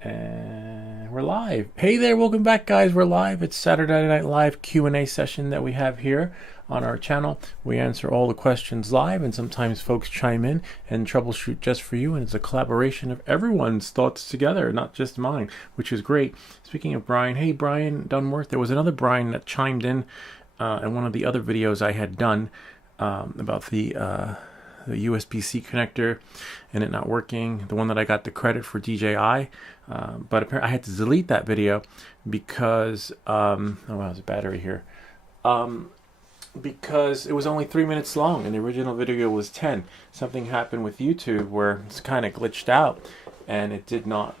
And we're live. Hey there, welcome back, guys. We're live. It's Saturday Night Live Q&A session that we have here on our channel. We answer all the questions live, and sometimes folks chime in and troubleshoot just for you. And it's a collaboration of everyone's thoughts together, not just mine, which is great. Speaking of Brian, hey, Brian Dunworth. There was another Brian that chimed in one of the other videos I had done about the USB-C connector and it not working, the one that I got the credit for DJI, but apparently I had to delete that video because oh wow, there's a battery here, because it was only 3 minutes long and the original video was 10. Something happened with YouTube where it's kind of glitched out and it did not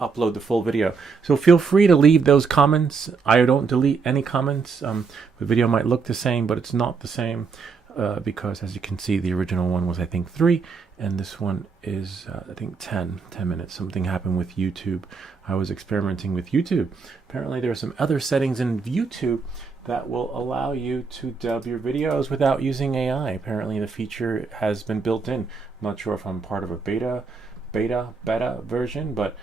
upload the full video. So feel free to leave those comments. I don't delete any comments. The video might look the same, but it's not the same because, as you can see, the original one was I think 3 and this one is I think 10 minutes. Something happened with YouTube. I was experimenting with YouTube. Apparently there are some other settings in YouTube that will allow you to dub your videos without using AI. Apparently the feature has been built in. I'm not sure if I'm part of a beta version, but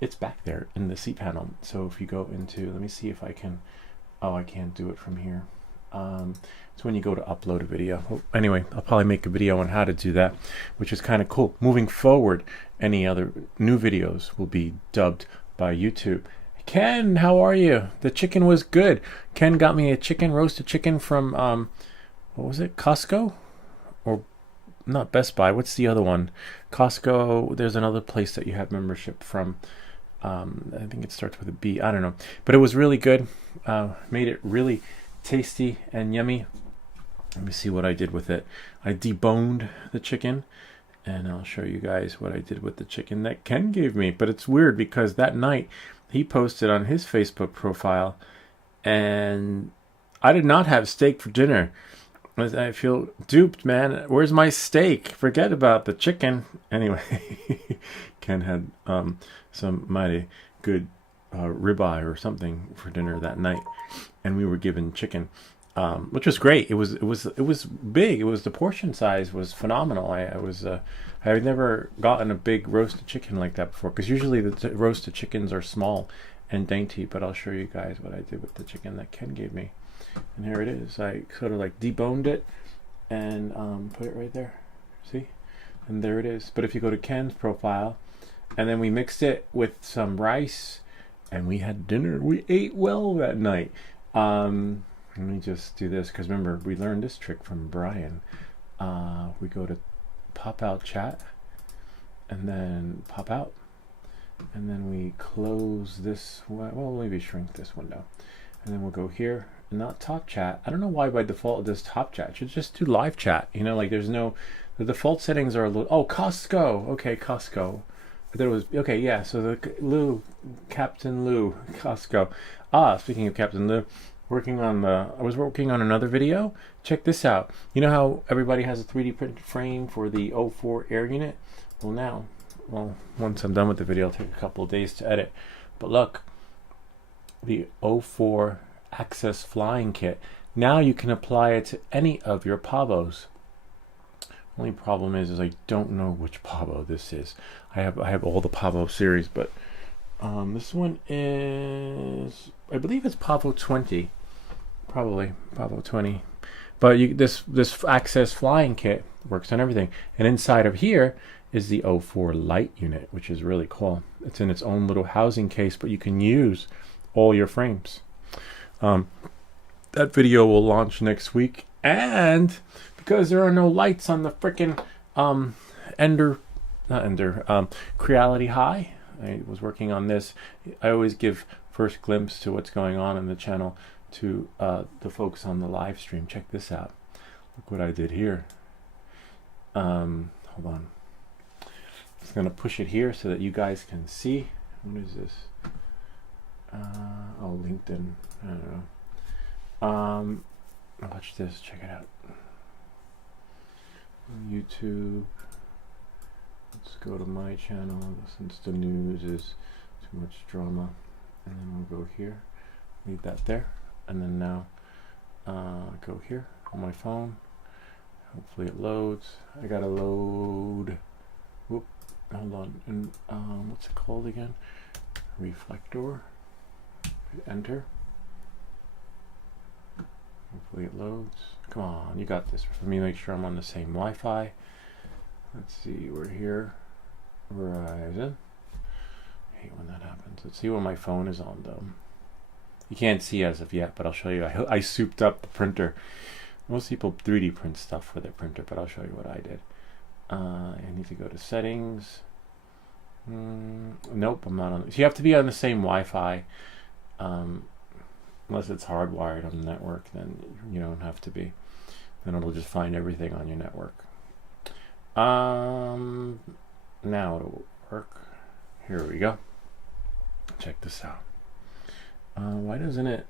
it's back there in the cPanel. So if you go into, let me see if I can, oh, I can't do it from here. It's when you go to upload a video. Well, anyway, I'll probably make a video on how to do that, which is kind of cool. Moving forward, any other new videos will be dubbed by YouTube. Ken, how are you? The chicken was good. Ken got me a chicken, roasted chicken from, what was it, Costco? Or not Best Buy, what's the other one? Costco, there's another place that you have membership from. I think it starts with a B, I don't know. But it was really good. Made it really tasty and yummy. Let me see what I did with it. I deboned the chicken and I'll show you guys what I did with the chicken that Ken gave me. But it's weird because that night he posted on his Facebook profile and I did not have steak for dinner. I feel duped, man. Where's my steak? Forget about the chicken. Anyway, Ken had some mighty good ribeye or something for dinner that night, and we were given chicken, which was great. It was big. It was, the portion size was phenomenal. I had never gotten a big roasted chicken like that before, because usually the roasted chickens are small and dainty. But I'll show you guys what I did with the chicken that Ken gave me. And here it is. I sort of like deboned it and put it right there. See? And there it is. But if you go to Ken's profile, and then we mixed it with some rice, and we had dinner. We ate well that night. Let me just do this, because remember, we learned this trick from Brian. We go to pop out chat, and then pop out. And then we close this, well, maybe shrink this window. And then we'll go here. Not top chat. I don't know why by default it does top chat. It should just do live chat. You know, like there's no, the default settings are a little, oh, Costco. Okay, Costco. I thought it was, okay, yeah. So the Captain Lou, Costco. Speaking of Captain Lou, I was working on another video. Check this out. You know how everybody has a 3D printed frame for the O4 air unit? Well, once I'm done with the video, it'll take a couple of days to edit. But look, the O4 Access flying kit. Now you can apply it to any of your Pavos. Only problem is I don't know which Pavo this is. I have all the Pavo series, but this one is, I believe it's Pavo 20, probably Pavo 20. But this Access flying kit works on everything. And inside of here is the O4 Lite unit, which is really cool. It's in its own little housing case, but you can use all your frames. That video will launch next week, and because there are no lights on the frickin' Creality High, I was working on this. I always give first glimpse to what's going on in the channel to the folks on the live stream. Check this out. Look what I did here. Hold on. I'm just gonna push it here so that you guys can see. What is this? Oh, LinkedIn. I don't know. Watch this. Check it out. YouTube. Let's go to my channel, since the news is too much drama. And then we'll go here. Leave that there. And then now go here on my phone. Hopefully it loads. I gotta load. Whoop. hold on, and what's it called again? Reflector. Enter. Hopefully it loads. Come on, you got this. Let me make sure I'm on the same Wi-Fi. Let's see, we're here. Verizon. I hate when that happens. Let's see what my phone is on though. You can't see as of yet, but I'll show you. I souped up the printer. Most people 3D print stuff for their printer, but I'll show you what I did. I need to go to settings. Nope, I'm not on. So you have to be on the same Wi-Fi. Unless it's hardwired on the network, then you don't have to be. Then it'll just find everything on your network. Now it'll work. Here we go. Check this out. Why doesn't it?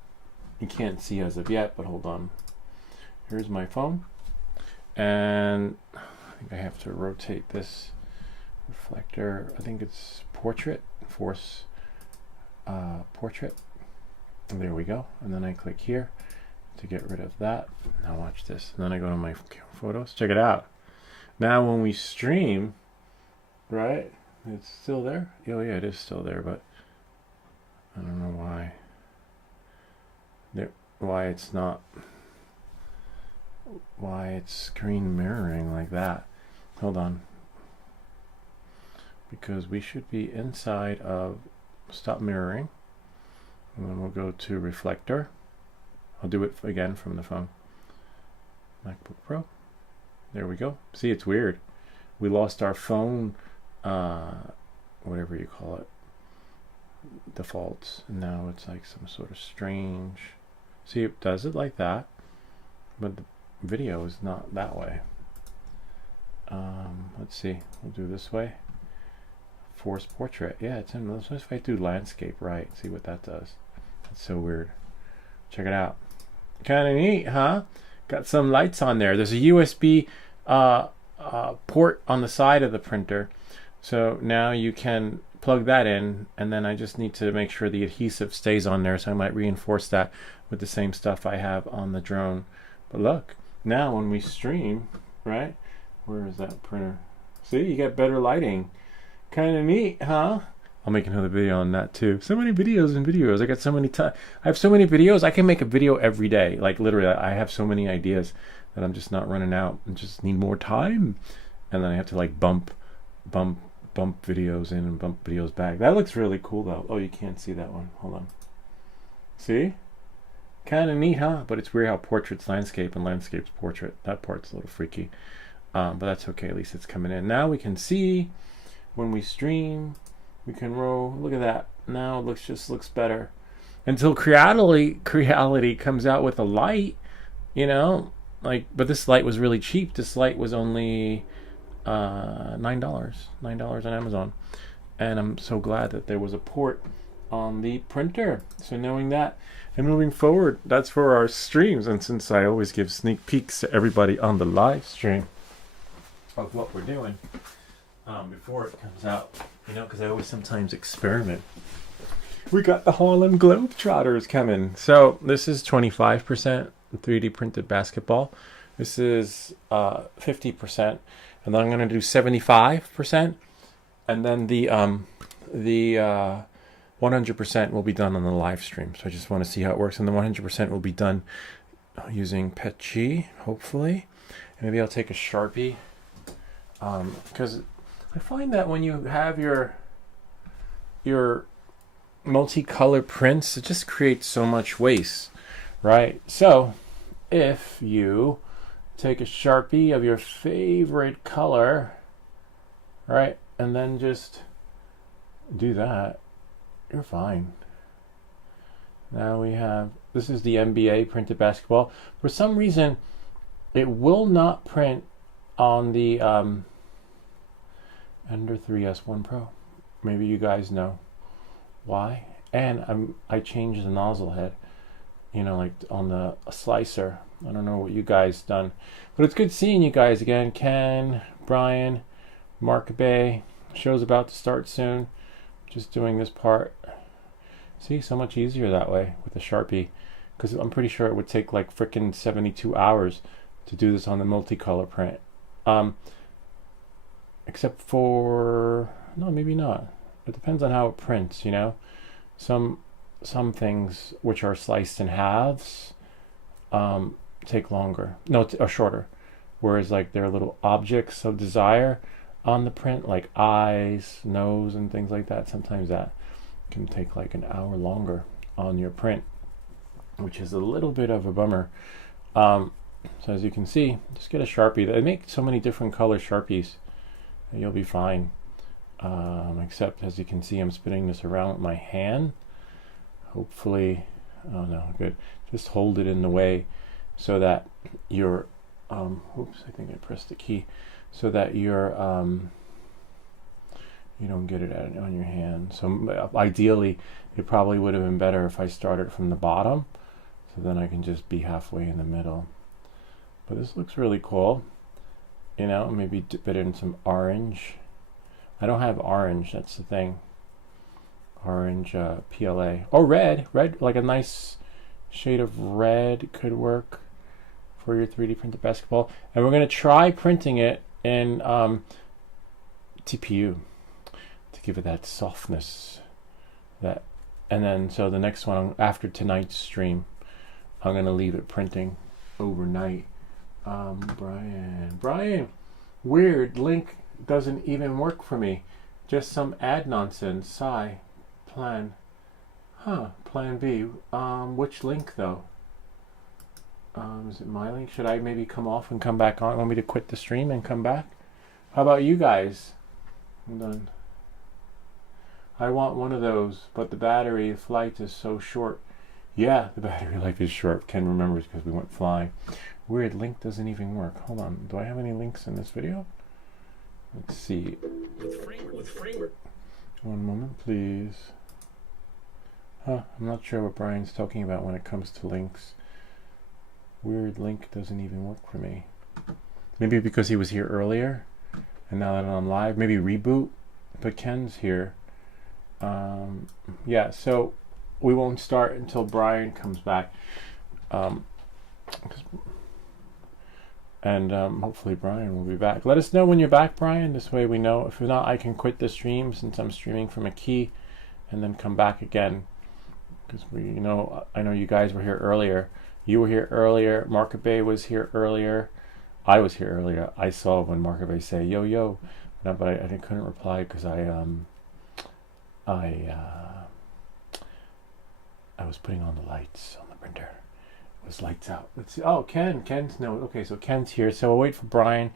You can't see as of yet, but hold on. Here's my phone, and I think I have to rotate this reflector. I think it's portrait, force portrait. And there we go. And then I click here to get rid of that. Now watch this. And then I go to my photos. Check it out. Now when we stream, right? It's still there. Oh yeah, it is still there, but I don't know why. Why it's not. Why it's screen mirroring like that. Hold on. Because we should be inside of stop mirroring. And then we'll go to reflector. I'll do it again from the phone. MacBook Pro. There we go. See, it's weird. We lost our phone, whatever you call it, defaults. And now it's like some sort of strange. See, it does it like that, but the video is not that way. Let's see. We'll do this way. Force portrait. Yeah, it's in. Let's if I do landscape right. See what that does. That's so weird. Check it out. Kind of neat, huh? Got some lights on there. There's a USB port on the side of the printer. So now you can plug that in, and then I just need to make sure the adhesive stays on there. So I might reinforce that with the same stuff I have on the drone. But look, now when we stream, right? Where is that printer? See, you get better lighting. Kind of neat, huh? I'll make another video on that too. So many videos and videos. I got so many I have so many videos. I can make a video every day. Like literally, I have so many ideas that I'm just not running out and just need more time. And then I have to like bump videos in and bump videos back. That looks really cool though. Oh, you can't see that one. Hold on. See? Kind of neat, huh? But it's weird how portrait's landscape and landscape's portrait. That part's a little freaky. But that's okay. At least it's coming in. Now we can see when we stream. We can roll. Look at that. Now it just looks better. Until Creality comes out with a light, you know, like. But this light was really cheap. This light was only $9 on Amazon, and I'm so glad that there was a port on the printer. So knowing that, and moving forward, that's for our streams. And since I always give sneak peeks to everybody on the live stream of what we're doing before it comes out. You know, because I always sometimes experiment. We got the Harlem Globetrotters coming. So this is 25% 3D printed basketball. This is 50%, and then I'm going to do 75%, and then the 100% will be done on the live stream. So I just want to see how it works, and the 100% will be done using PETG, hopefully. And maybe I'll take a Sharpie, because I find that when you have your multicolor prints, it just creates so much waste, right? So if you take a Sharpie of your favorite color, right, and then just do that, you're fine. Now we have, this is the NBA printed basketball. For some reason, it will not print on the Ender 3S1 Pro. Maybe you guys know why. And I changed the nozzle head, you know, like on the slicer. I don't know what you guys done, but it's good seeing you guys again. Ken, Brian, Mark Bay. Show's about to start soon. Just doing this part. See, so much easier that way with the Sharpie, because I'm pretty sure it would take like frickin' 72 hours to do this on the multicolor print. except for, no, maybe not. It depends on how it prints, you know. Some things which are sliced in halves take longer, no, or shorter. Whereas like there are little objects of desire on the print, like eyes, nose, and things like that. Sometimes that can take like an hour longer on your print, which is a little bit of a bummer. So as you can see, just get a Sharpie. They make so many different color Sharpies, and you'll be fine. Except as you can see, I'm spinning this around with my hand. Hopefully, oh no, good. Just hold it in the way so that your, oops, I think I pressed the key, so that your, you don't get it on your hand. So ideally, it probably would have been better if I started from the bottom, so then I can just be halfway in the middle. But this looks really cool. You know, maybe dip it in some orange. I don't have orange, that's the thing. Orange PLA. Oh, red, like a nice shade of red could work for your 3D printed basketball. And we're gonna try printing it in TPU to give it that softness. And then so the next one after tonight's stream, I'm gonna leave it printing overnight. Brian, weird, link doesn't even work for me. Just some ad nonsense. Plan B. Which link though? Is it my link? Should I maybe come off and come back on? Want me to quit the stream and come back? How about you guys? I'm done. I want one of those, but the battery flight is so short. Yeah, the battery life is short. Ken remembers because we went flying. Weird, link doesn't even work. Hold on, do I have any links in this video? Let's see. With Framer. One moment, please. I'm not sure what Brian's talking about when it comes to links. Weird, link doesn't even work for me. Maybe because he was here earlier, and now that I'm live, maybe reboot. But Ken's here. Yeah, so we won't start until Brian comes back. And hopefully Brian will be back. Let us know when you're back, Brian. This way we know. If not, I can quit the stream since I'm streaming from a key, and then come back again. Because I know you guys were here earlier. You were here earlier. Markabe was here earlier. I was here earlier. I saw when Markabe say yo yo, but I couldn't reply because I was putting on the lights on the printer. Was lights out. Let's see. Oh, Ken's no. Okay, so Ken's here. So we'll wait for Brian.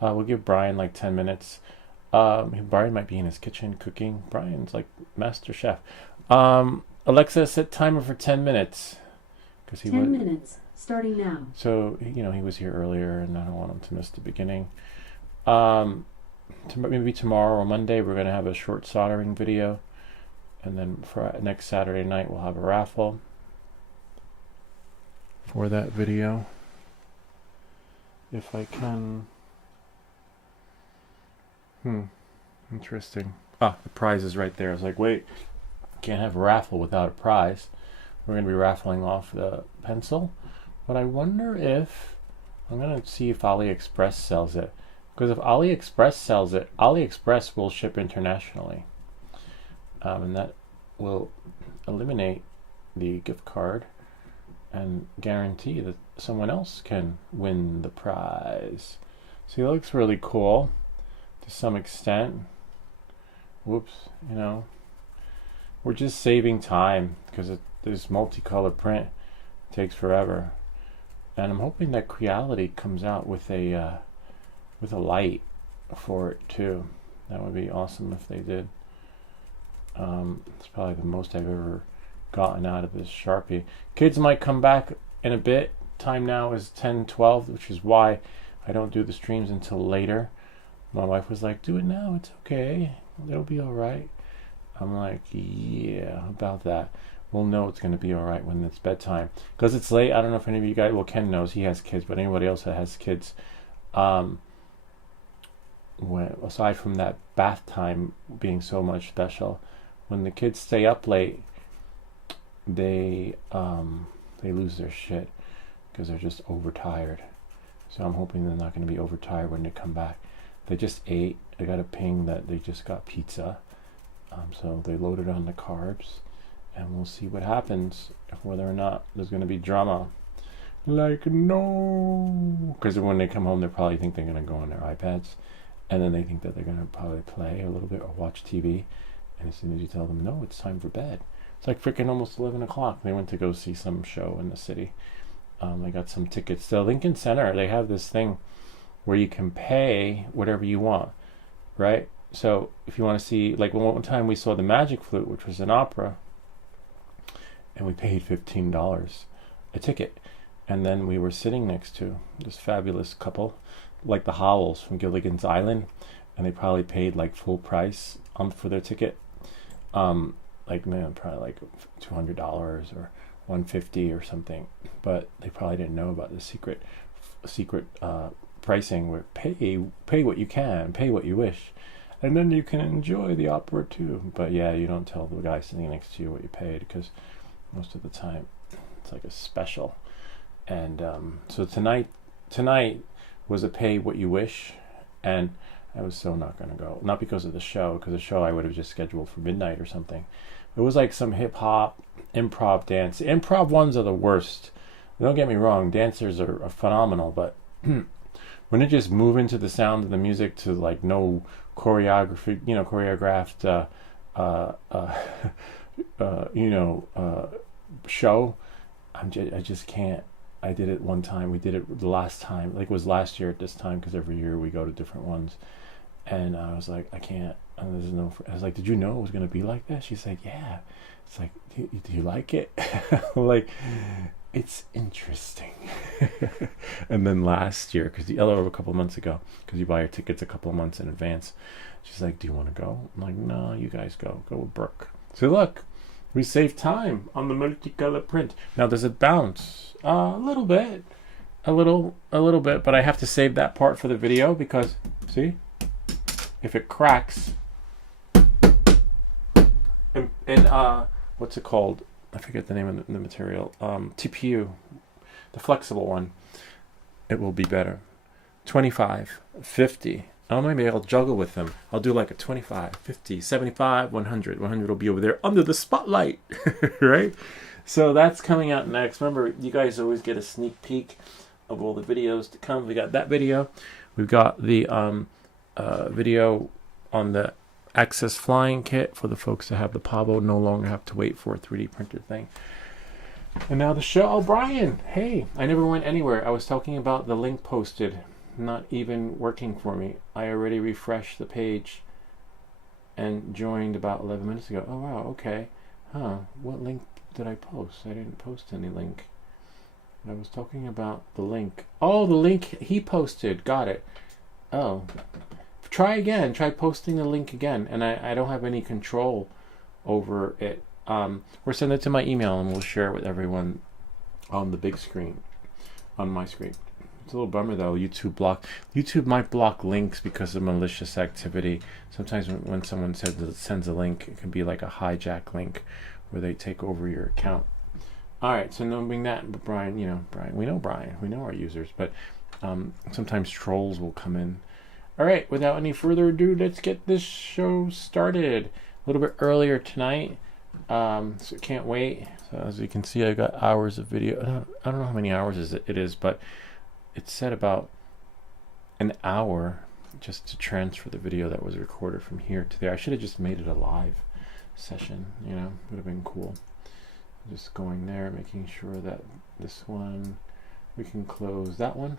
We'll give Brian like 10 minutes. Brian might be in his kitchen cooking. Brian's like master chef. Alexa, set timer for 10 minutes. 10 minutes, starting now. So, he was here earlier, and I don't want him to miss the beginning. Maybe tomorrow or Monday, we're going to have a short soldering video. And then for next Saturday night, we'll have a raffle for that video. If I can. Interesting. The prize is right there. I was like, wait, can't have a raffle without a prize. We're going to be raffling off the pencil. But I wonder if, I'm going to see if AliExpress sells it. Because if AliExpress sells it, AliExpress will ship internationally. And that will eliminate the gift card and guarantee that someone else can win the prize. See, it looks really cool to some extent. Whoops, we're just saving time because this multicolor print takes forever. And I'm hoping that Creality comes out with a light for it too. That would be awesome if they did. It's probably the most I've ever gotten out of this Sharpie. Kids might come back in a bit. Time now is 10:12, which is why I don't do the streams until later. My wife was like, do it now, it's okay, it'll be all right. I'm like, yeah, about that. We'll know it's going to be all right when it's bedtime. Because it's late, I don't know if any of you guys, well, Ken knows he has kids, but anybody else that has kids, aside from that bath time being so much special, when the kids stay up late, they lose their shit because they're just overtired. So I'm hoping they're not going to be overtired when they come back. They just ate, they got a ping that they just got pizza. So they loaded on the carbs, and we'll see what happens, whether or not there's going to be drama. Like, no, because when they come home, they probably think they're going to go on their iPads, and then they think that they're going to probably play a little bit or watch TV. And as soon as you tell them, no, it's time for bed, it's like freaking almost 11 o'clock. They went to go see some show in the city. They got some tickets. The Lincoln Center, they have this thing where you can pay whatever you want, right? So if you want to see, like one time we saw the Magic Flute, which was an opera, and we paid $15 a ticket. And then we were sitting next to this fabulous couple, like the Howells from Gilligan's Island, and they probably paid like full price for their ticket. Like, man, probably like $200 or $150 or something. But they probably didn't know about the secret pricing where pay what you can, pay what you wish, and then you can enjoy the opera too. But yeah, you don't tell the guy sitting next to you what you paid, because most of the time it's like a special. And so tonight was a pay what you wish, and I was so not going to go. Not because of the show, because the show I would have just scheduled for midnight or something. It was like some hip hop, improv dance. Improv ones are the worst. Don't get me wrong, dancers are phenomenal, but when they just move into the sound of the music to like no choreography, choreographed, show, I just can't. I did it one time. We did it the last time, like it was last year at this time, because every year we go to different ones. And I was like, I can't. And there's no. I was like, did you know it was gonna be like that? She's like, yeah. It's like, do you like it? Like, it's interesting. And then last year, because a couple months ago, because you buy your tickets a couple of months in advance, she's like, do you want to go? I'm like, no, you guys go with Brooke. So look, we saved time on the multicolor print. Now, does it bounce? A little bit, but I have to save that part for the video, because see, if it cracks, and what's it called? I forget the name of the material. TPU, the flexible one, it will be better. 25, 50. Oh, maybe I'll juggle with them. I'll do like a 25, 50, 75, 100. 100 will be over there under the spotlight, right? So that's coming out next. Remember, you guys always get a sneak peek of all the videos to come. We got that video. We've got the video on the Access Flying Kit for the folks that have the Pavo, no longer have to wait for a 3D printer thing. And now the show. Oh, Brian, hey, I never went anywhere. I was talking about the link posted, not even working for me. I already refreshed the page and joined about 11 minutes ago. Oh, wow, okay. What link did I post? I didn't post any link. I was talking about the link. Oh, the link he posted. Got it. Oh. Try again. Try posting the link again. And I don't have any control over it. Or send it to my email and we'll share it with everyone on the big screen. On my screen. It's a little bummer though. YouTube might block links because of malicious activity. Sometimes when someone sends a link, it can be like a hijack link where they take over your account. All right, so knowing that, but Brian, we know our users, but sometimes trolls will come in. All right, without any further ado, let's get this show started. A little bit earlier tonight, so can't wait. So as you can see, I got hours of video. I don't know how many hours it is, but it said about an hour just to transfer the video that was recorded from here to there. I should have just made it a live session, would have been cool. Just going there, making sure that this one, we can close that one,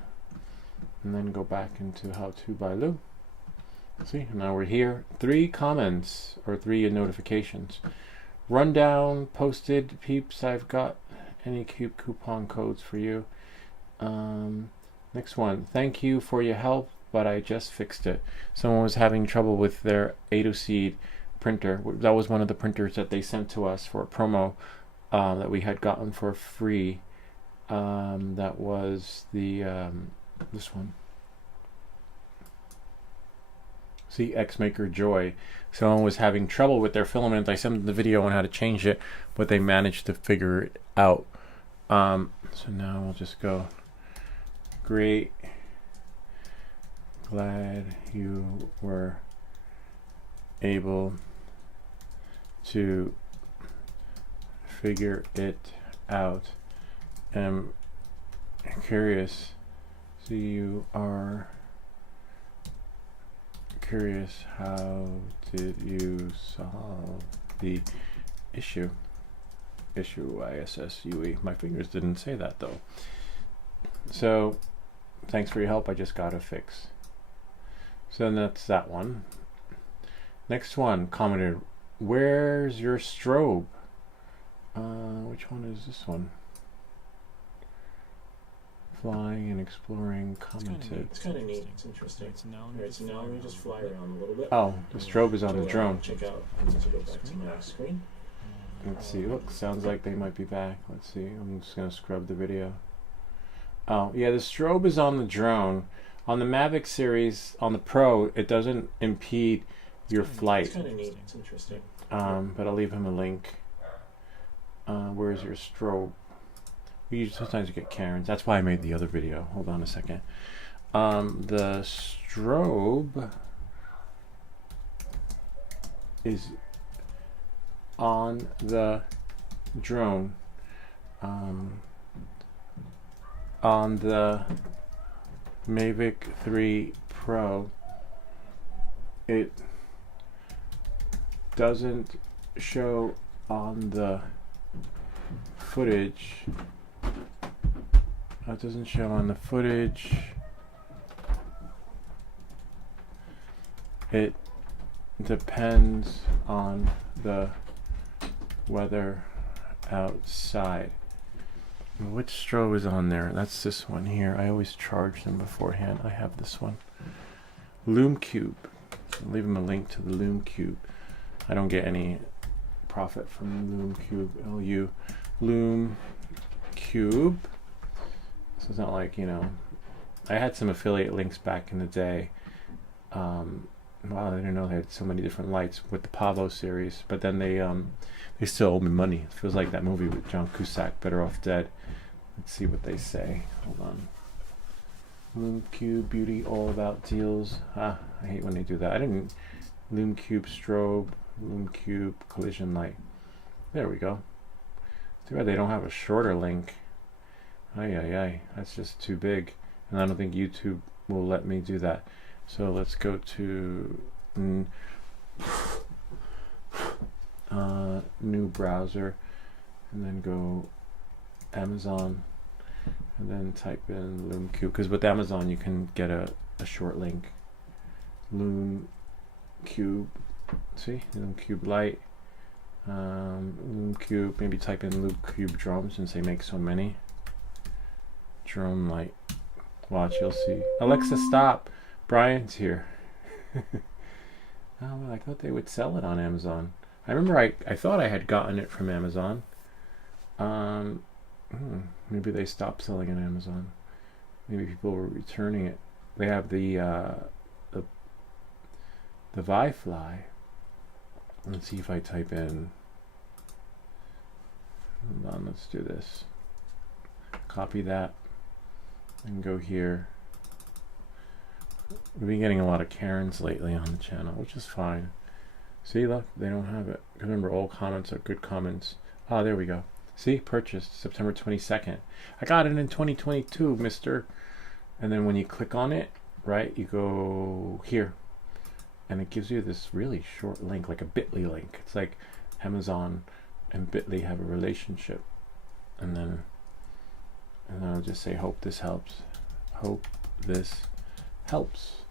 and then go back into How To by Lou. See, now we're here. 3 comments, or 3 notifications. Rundown, posted, peeps, I've got any coupon codes for you. Next one, thank you for your help, but I just fixed it. Someone was having trouble with their A2Seed printer. That was one of the printers that they sent to us for a promo that we had gotten for free. That was the this one. See, X-Maker Joy. Someone was having trouble with their filament. I sent them the video on how to change it, but they managed to figure it out. So now we'll just go. Great. Glad you were able to figure it out. I'm curious. So you are curious, how did you solve the issue? Issue, ISSUE. My fingers didn't say that though. So thanks for your help. I just got a fix. So that's that one. Next one commented, where's your strobe? Which one is this one? Flying and exploring commented. It's kind of neat. It's interesting. Alright, so now let me just fly around a little bit. Oh, the strobe is on the drone. Check out. I need to go back to my screen. Let's see. Look, sounds like they might be back. Let's see. I'm just gonna scrub the video. Oh, yeah, the strobe is on the drone. On the Mavic series, on the Pro, it doesn't impede your flight. It's kind of neat. It's interesting. But I'll leave him a link. Where's your strobe? Sometimes you get Karens. That's why I made the other video. Hold on a second. The strobe is on the drone. On the Mavic 3 Pro, it doesn't show on the footage. It doesn't show on the footage. It depends on the weather outside. Which strobe is on there? That's this one here. I always charge them beforehand. I have this one. Lume Cube. I'll leave them a link to the Lume Cube. I don't get any profit from Lume Cube. LU. Lume Cube. So it's not like, you know, I had some affiliate links back in the day. Wow, I didn't know they had so many different lights with the Pavo series, but then they still owe me money. It feels like that movie with John Cusack, Better Off Dead. Let's see what they say. Hold on. Lume Cube Beauty, all about deals. I hate when they do that. I didn't. Lume Cube strobe, Lume Cube collision light. There we go. Too bad they don't have a shorter link. Ay, that's just too big, and I don't think YouTube will let me do that. So let's go to new browser, and then go Amazon, and then type in Lume Cube, because with Amazon you can get a short link. Lume Cube, see, Lume Cube Light, Lume Cube, maybe type in Lume Cube drums since they make so many. Drum light. Watch, you'll see. Alexa, stop. Brian's here. Oh, well, I thought they would sell it on Amazon. I remember I thought I had gotten it from Amazon. Maybe they stopped selling on Amazon. Maybe people were returning it. They have the ViFly. Let's see if I type in. Hold on, let's do this. Copy that and go here. We've been getting a lot of Karens lately on the channel, which is fine. See, look, they don't have it. Remember, all comments are good comments. Ah, there we go. See, purchased September 22nd. I got it in 2022, mister. And then when you click on it, right, you go here. And it gives you this really short link, like a bit.ly link. It's like Amazon and bit.ly have a relationship. And then I'll just say, hope this helps. Hope this helps.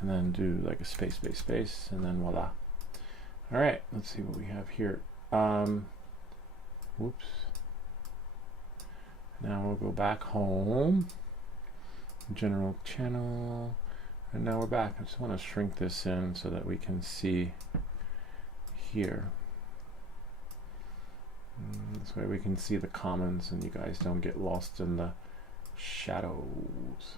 And then do like a space, and then voila. All right, let's see what we have here. Whoops. Now we'll go back home. General channel. And now we're back. I just want to shrink this in so that we can see here. This way we can see the comments and you guys don't get lost in the shadows.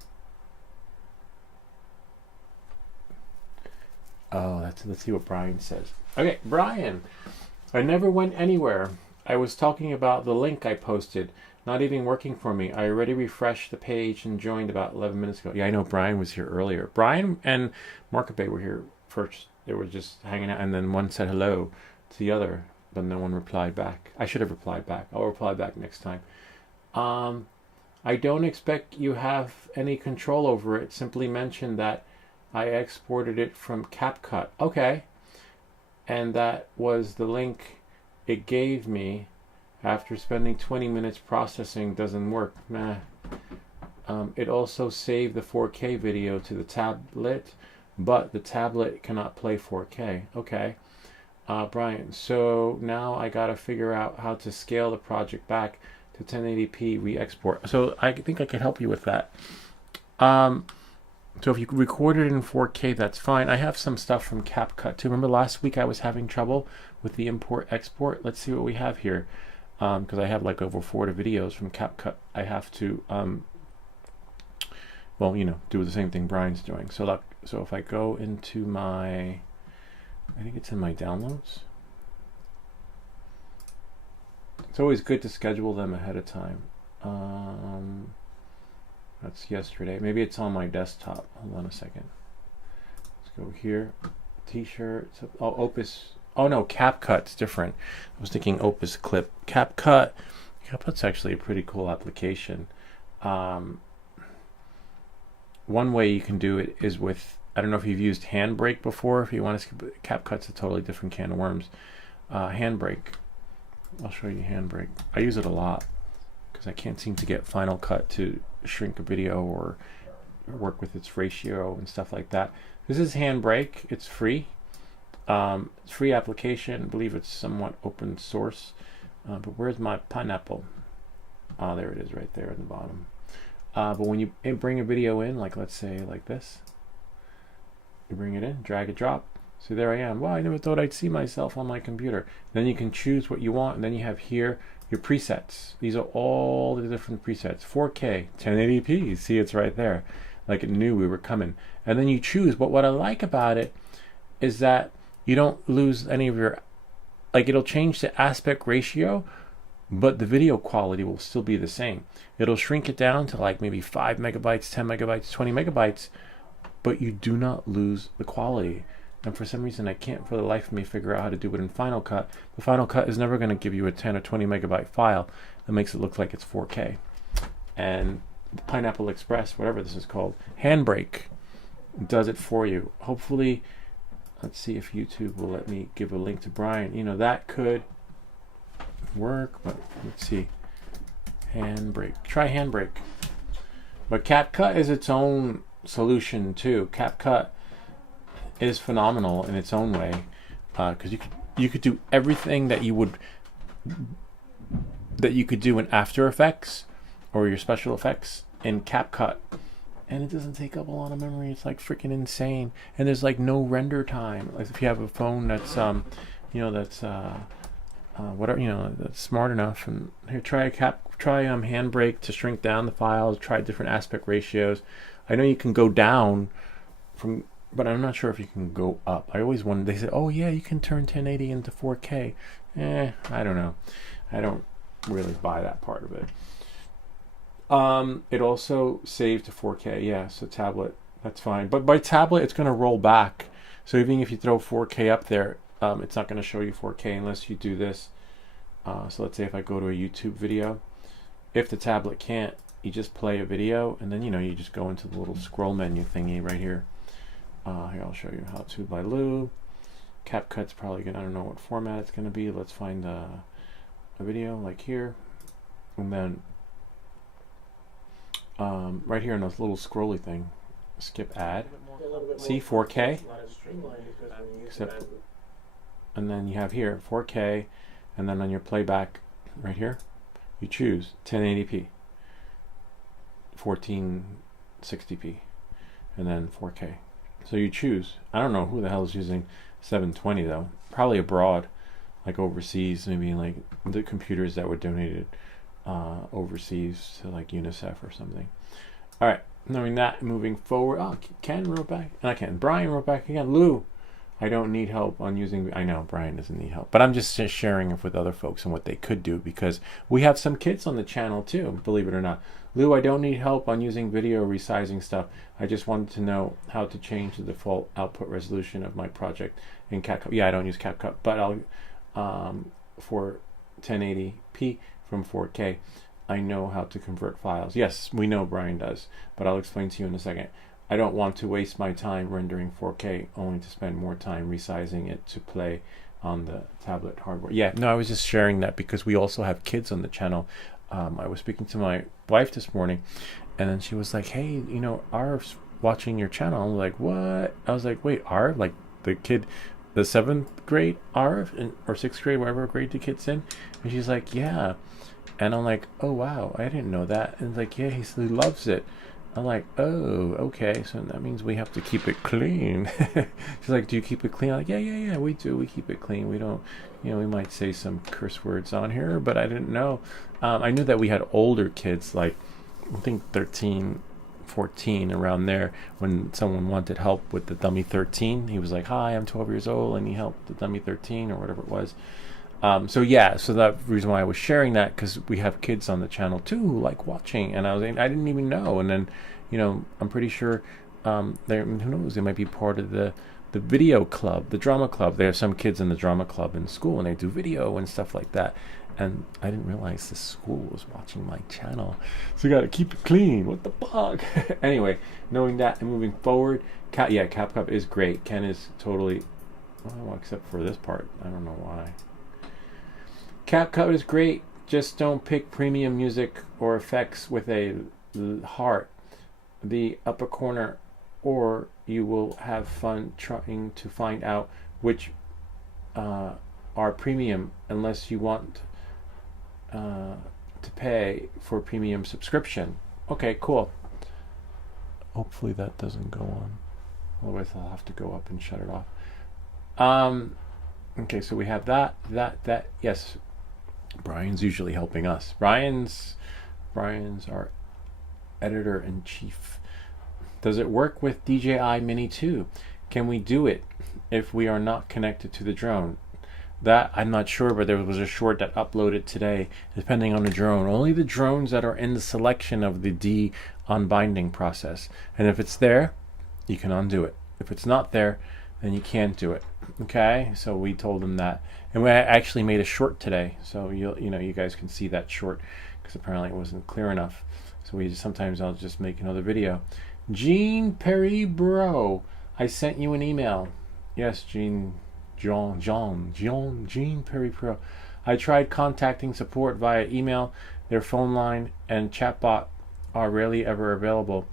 Oh, let's see what Brian says. Okay, Brian, I never went anywhere. I was talking about the link I posted, not even working for me. I already refreshed the page and joined about 11 minutes ago. Yeah, I know Brian was here earlier. Brian and Market Bay were here first They were just hanging out, and then one said hello to the other, but no one replied back. I should have replied back. I'll reply back next time. I don't expect you have any control over it. Simply mention that I exported it from CapCut. Okay. And that was the link it gave me after spending 20 minutes processing. Doesn't work. Nah. It also saved the 4K video to the tablet, but the tablet cannot play 4K. Okay. Brian, so now I gotta figure out how to scale the project back to 1080p re-export. So I think I can help you with that. So if you record it in 4K, that's fine. I have some stuff from CapCut too. Remember last week I was having trouble with the import-export? Let's see what we have here. Because I have like over 40 videos from CapCut. I have to, well, you know, do the same thing Brian's doing. So look, so if I go into my, I think it's in my downloads. It's always good to schedule them ahead of time. That's yesterday. Maybe it's on my desktop. Hold on a second. Let's go here. T-shirts. Oh, Opus. Oh no, CapCut's different. I was thinking Opus Clip. CapCut's actually a pretty cool application. One way you can do it is with, I don't know if you've used Handbrake before. If you want to, CapCut's a totally different can of worms. Handbrake. I'll show you Handbrake. I use it a lot because I can't seem to get Final Cut to shrink a video or work with its ratio and stuff like that. This is Handbrake. It's free. It's free application. I believe it's somewhat open source. But where's my pineapple? Oh, there it is right there at the bottom. But when you bring a video in, like let's say like this, you bring it in, drag and drop. So there I am. Wow, I never thought I'd see myself on my computer. Then you can choose what you want, and then you have here your presets. These are all the different presets. 4K, 1080p. See, it's right there. Like it knew we were coming. And then you choose. But what I like about it is that you don't lose any of your, like it'll change the aspect ratio, but the video quality will still be the same. It'll shrink it down to like maybe 5 megabytes, 10 megabytes, 20 megabytes, but you do not lose the quality. And for some reason I can't for the life of me figure out how to do it in Final Cut. The Final Cut is never going to give you a 10 or 20 megabyte file that makes it look like it's 4K. And Pineapple Express, whatever this is called, Handbrake, does it for you. Hopefully, let's see if YouTube will let me give a link to Brian. You know, that could work, but let's see. Handbrake. Try Handbrake. But CapCut is its own solution too. CapCut is phenomenal in its own way, because you could do everything that you could do in After Effects or your special effects in CapCut, and it doesn't take up a lot of memory. It's like freaking insane, and there's like no render time. Like if you have a phone that's you know, that's whatever, you know, that's smart enough. And here, try Handbrake to shrink down the files. Try different aspect ratios. I know you can go down from, but I'm not sure if you can go up. I always wondered. They said, oh yeah, you can turn 1080 into 4K. I don't know. I don't really buy that part of it. It also saved to 4K. Yeah, so tablet, that's fine. But by tablet, it's going to roll back. So even if you throw 4K up there, it's not going to show you 4K unless you do this. So let's say if I go to a YouTube video, if the tablet can't, you just play a video, and then you just go into the little scroll menu thingy right here. Here, I'll show you how to by Lou. CapCut's probably gonna, I don't know what format it's gonna be. Let's find a video like here, and then right here in this little scrolly thing, skip ad. See 4K. Except, and then you have here 4K, and then on your playback right here, you choose 1080p, 1460p, and then 4K. So you choose. I don't know who the hell is using 720 though. Probably abroad, like overseas, maybe like the computers that were donated overseas to like UNICEF or something. All right, knowing that, moving forward. Oh, Ken wrote back. Not Ken. Brian wrote back again. Lou, I don't need help on using. I know Brian doesn't need help, but I'm just sharing it with other folks and what they could do, because we have some kids on the channel too, believe it or not. Lou, I don't need help on using video resizing stuff. I just wanted to know how to change the default output resolution of my project in CapCut. Yeah, I don't use CapCut, but I'll for 1080p from 4K. I know how to convert files. Yes, we know Brian does, but I'll explain to you in a second. I don't want to waste my time rendering 4K only to spend more time resizing it to play on the tablet hardware. Yeah, no, I was just sharing that because we also have kids on the channel. I was speaking to my wife this morning, and then she was like, hey, you know, Arv's watching your channel. I'm like, what? I was like, wait, Arv? Like the kid, the 7th grade Arv, or 6th grade, whatever grade the kid's in? And she's like, yeah. And I'm like, oh, wow, I didn't know that. And it's like, yeah, he loves it. I'm like, oh, okay, so that means we have to keep it clean. She's like, do you keep it clean? I'm like, yeah, we do. We keep it clean. We don't, you know, we might say some curse words on here, but I didn't know. I knew that we had older kids, like, I think 13, 14, around there, when someone wanted help with the Dummy 13. He was like, hi, I'm 12 years old. I need help with the Dummy 13 or whatever it was. So that reason why I was sharing that, because we have kids on the channel too who like watching, and I didn't even know. And then, you know, I'm pretty sure who knows, they might be part of the video club, the drama club. There are some kids in the drama club in school, and they do video and stuff like that. And I didn't realize the school was watching my channel, so you got to keep it clean. What the fuck? Anyway, knowing that and moving forward, CapCut is great. Ken is totally, well, except for this part. I don't know why. CapCut is great, just don't pick premium music or effects with a heart, the upper corner, or you will have fun trying to find out which are premium, unless you want to pay for premium subscription. Okay, cool. Hopefully that doesn't go on, otherwise I'll have to go up and shut it off. Okay, so we have that, yes. Brian's usually helping us. Brian's our editor-in-chief. Does it work with DJI Mini 2? Can we do it if we are not connected to the drone? That I'm not sure, but there was a short that uploaded today, depending on the drone. Only the drones that are in the selection of the unbinding process. And if it's there, you can undo it. If it's not there, then you can't do it. Okay, so we told them that, and we actually made a short today, so you guys can see that short, because apparently it wasn't clear enough. So sometimes I'll just make another video. Jean Perry Bro, I sent you an email. Yes, Jean Perry Bro. I tried contacting support via email. Their phone line and chatbot are rarely ever available.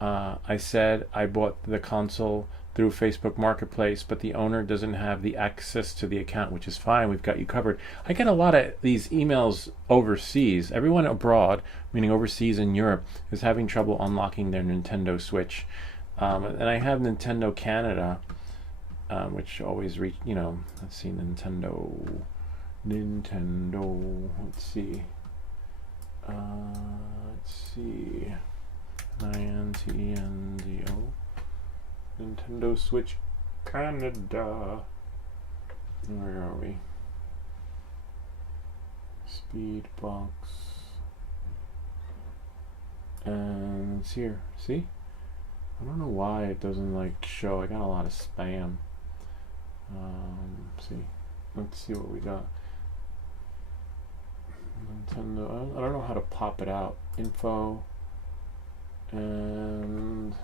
I said I bought the console through Facebook Marketplace, but the owner doesn't have the access to the account, which is fine. We've got you covered. I get a lot of these emails overseas. Everyone abroad, meaning overseas in Europe, is having trouble unlocking their Nintendo Switch. And I have Nintendo Canada, which always reach, let's see, Nintendo, let's see, Nintendo. Nintendo Switch Canada. Where are we? Speedbox. And it's here. See? I don't know why it doesn't show. I got a lot of spam. See. Let's see what we got. Nintendo. I don't know how to pop it out. Info. And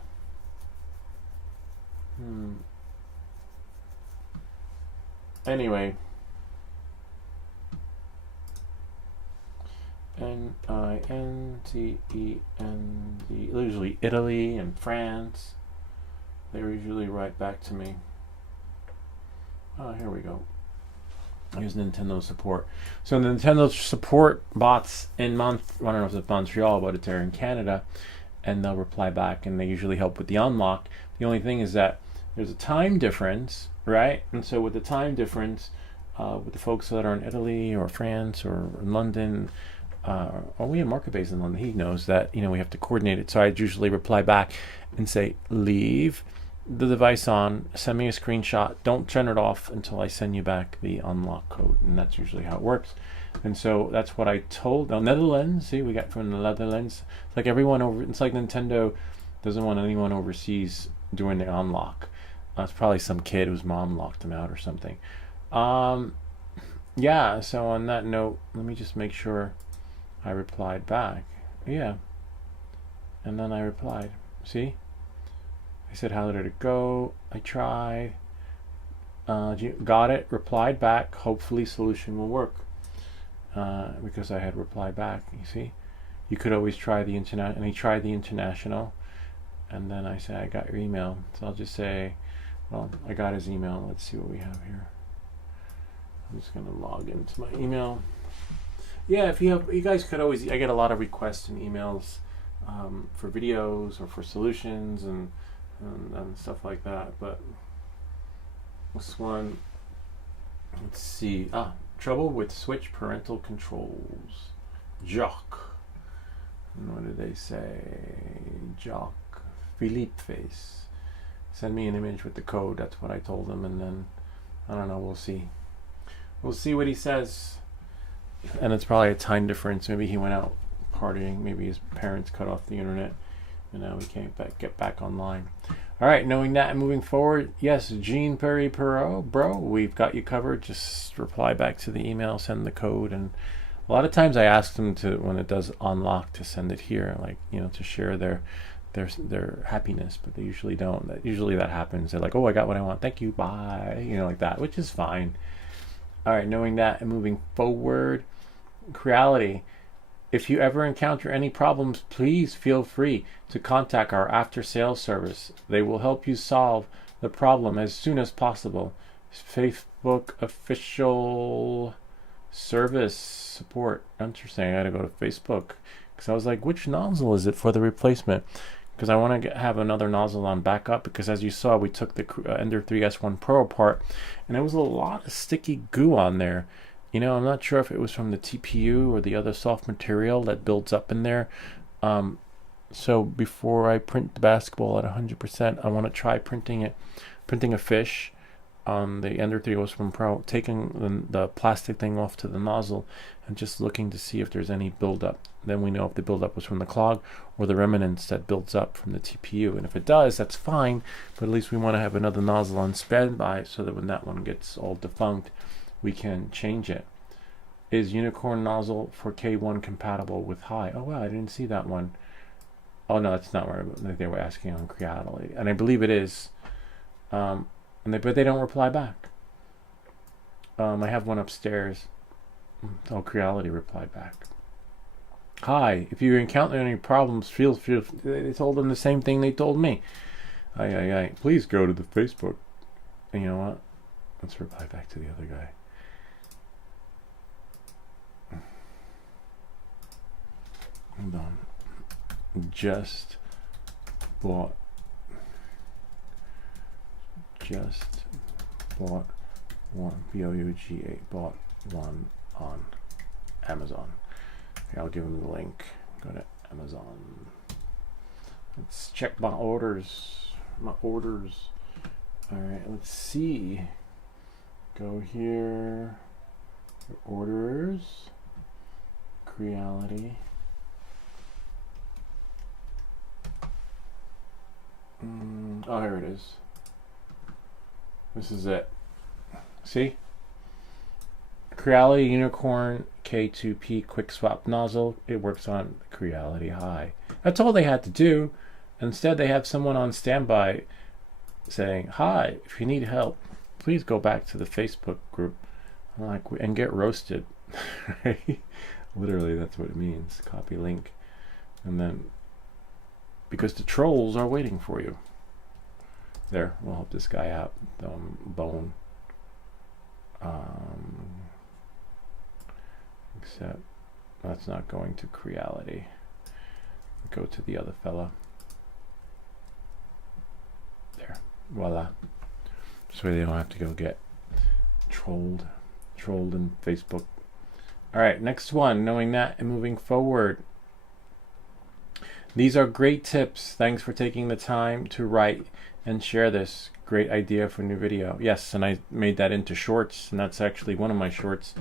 anyway, Nintend, usually Italy and France. They're usually right back to me. Oh, here we go. Here's Nintendo support. So Nintendo support bots in I don't know if it's Montreal, but it's there in Canada, and they'll reply back, and they usually help with the unlock. The only thing is that there's a time difference, right? And so with the time difference, with the folks that are in Italy or France or in London, we have market base in London, he knows that, we have to coordinate it. So I usually reply back and say, leave the device on, send me a screenshot. Don't turn it off until I send you back the unlock code, and that's usually how it works. And so that's what I told. Now, Netherlands, see, we got from the Netherlands. It's like everyone over. It's like Nintendo doesn't want anyone overseas doing the unlock. It's probably some kid whose mom locked him out or something. Yeah. So on that note, let me just make sure I replied back. Yeah. And then I replied. See? I said, how did it go? I tried. Got it. Replied back. Hopefully solution will work. Because I had replied back. You see? You could always try the internet. And he tried the international. And then I said, I got your email. So I'll just say, well, I got his email. Let's see what we have here. I'm just going to log into my email. Yeah, if you guys could always, I get a lot of requests and emails for videos or for solutions and stuff like that. But this one, let's see. Trouble with switch parental controls. Jock. And what did they say? Jock. Philippe face. Send me an image with the code. That's what I told him. And then, I don't know, we'll see. We'll see what he says. And it's probably a time difference. Maybe he went out partying. Maybe his parents cut off the internet. And now he can't get back online. All right, knowing that and moving forward, yes, Jean Perry Perot, bro, we've got you covered. Just reply back to the email, send the code. And a lot of times I ask them to, when it does unlock, to send it here, like, to share their happiness, but they usually don't. Usually that happens. They're like, oh, I got what I want. Thank you. Bye. Like that, which is fine. All right, knowing that and moving forward, Creality. If you ever encounter any problems, please feel free to contact our after-sales service. They will help you solve the problem as soon as possible. Facebook official service support. Interesting. I got to go to Facebook because I was like, which nozzle is it for the replacement? Because I want to have another nozzle on backup, because as you saw, we took the Ender 3S1 Pro apart and there was a lot of sticky goo on there. I'm not sure if it was from the TPU or the other soft material that builds up in there. So before I print the basketball at 100%, I want to try printing a fish on the Ender 3S1 Pro, taking the plastic thing off to the nozzle and just looking to see if there's any buildup. Then we know if the buildup was from the clog or the remnants that builds up from the TPU. And if it does, that's fine, but at least we want to have another nozzle on standby so that when that one gets all defunct, we can change it. Is Unicorn nozzle for K1 compatible with High? Oh wow, I didn't see that one. Oh no, that's not where they were asking on Creality, and I believe it is. But they don't reply back. I have one upstairs. Oh, Creality replied back. Hi, if you encounter any problems, feel free. They told them the same thing they told me. Please go to the Facebook. And you know what? Let's reply back to the other guy. Hold on. Just bought one. BOUGA bought one on Amazon. Okay, I'll give him the link. Go to Amazon. Let's check my orders. All right, let's see. Go here. Orders. Creality. Oh, here it is. This is it. See? Creality Unicorn K2P Quick Swap Nozzle. It works on Creality High. That's all they had to do. Instead, they have someone on standby saying, hi, if you need help, please go back to the Facebook group and get roasted. Right? Literally, that's what it means. Copy link. And then, because the trolls are waiting for you. There, we'll help this guy out. Bone. Except that's not going to Creality. Go to the other fella. There. Voila. So they don't have to go get trolled in Facebook. All right, next one. Knowing that and moving forward. These are great tips. Thanks for taking the time to write and share this. Great idea for a new video. Yes, and I made that into shorts, and that's actually one of my shorts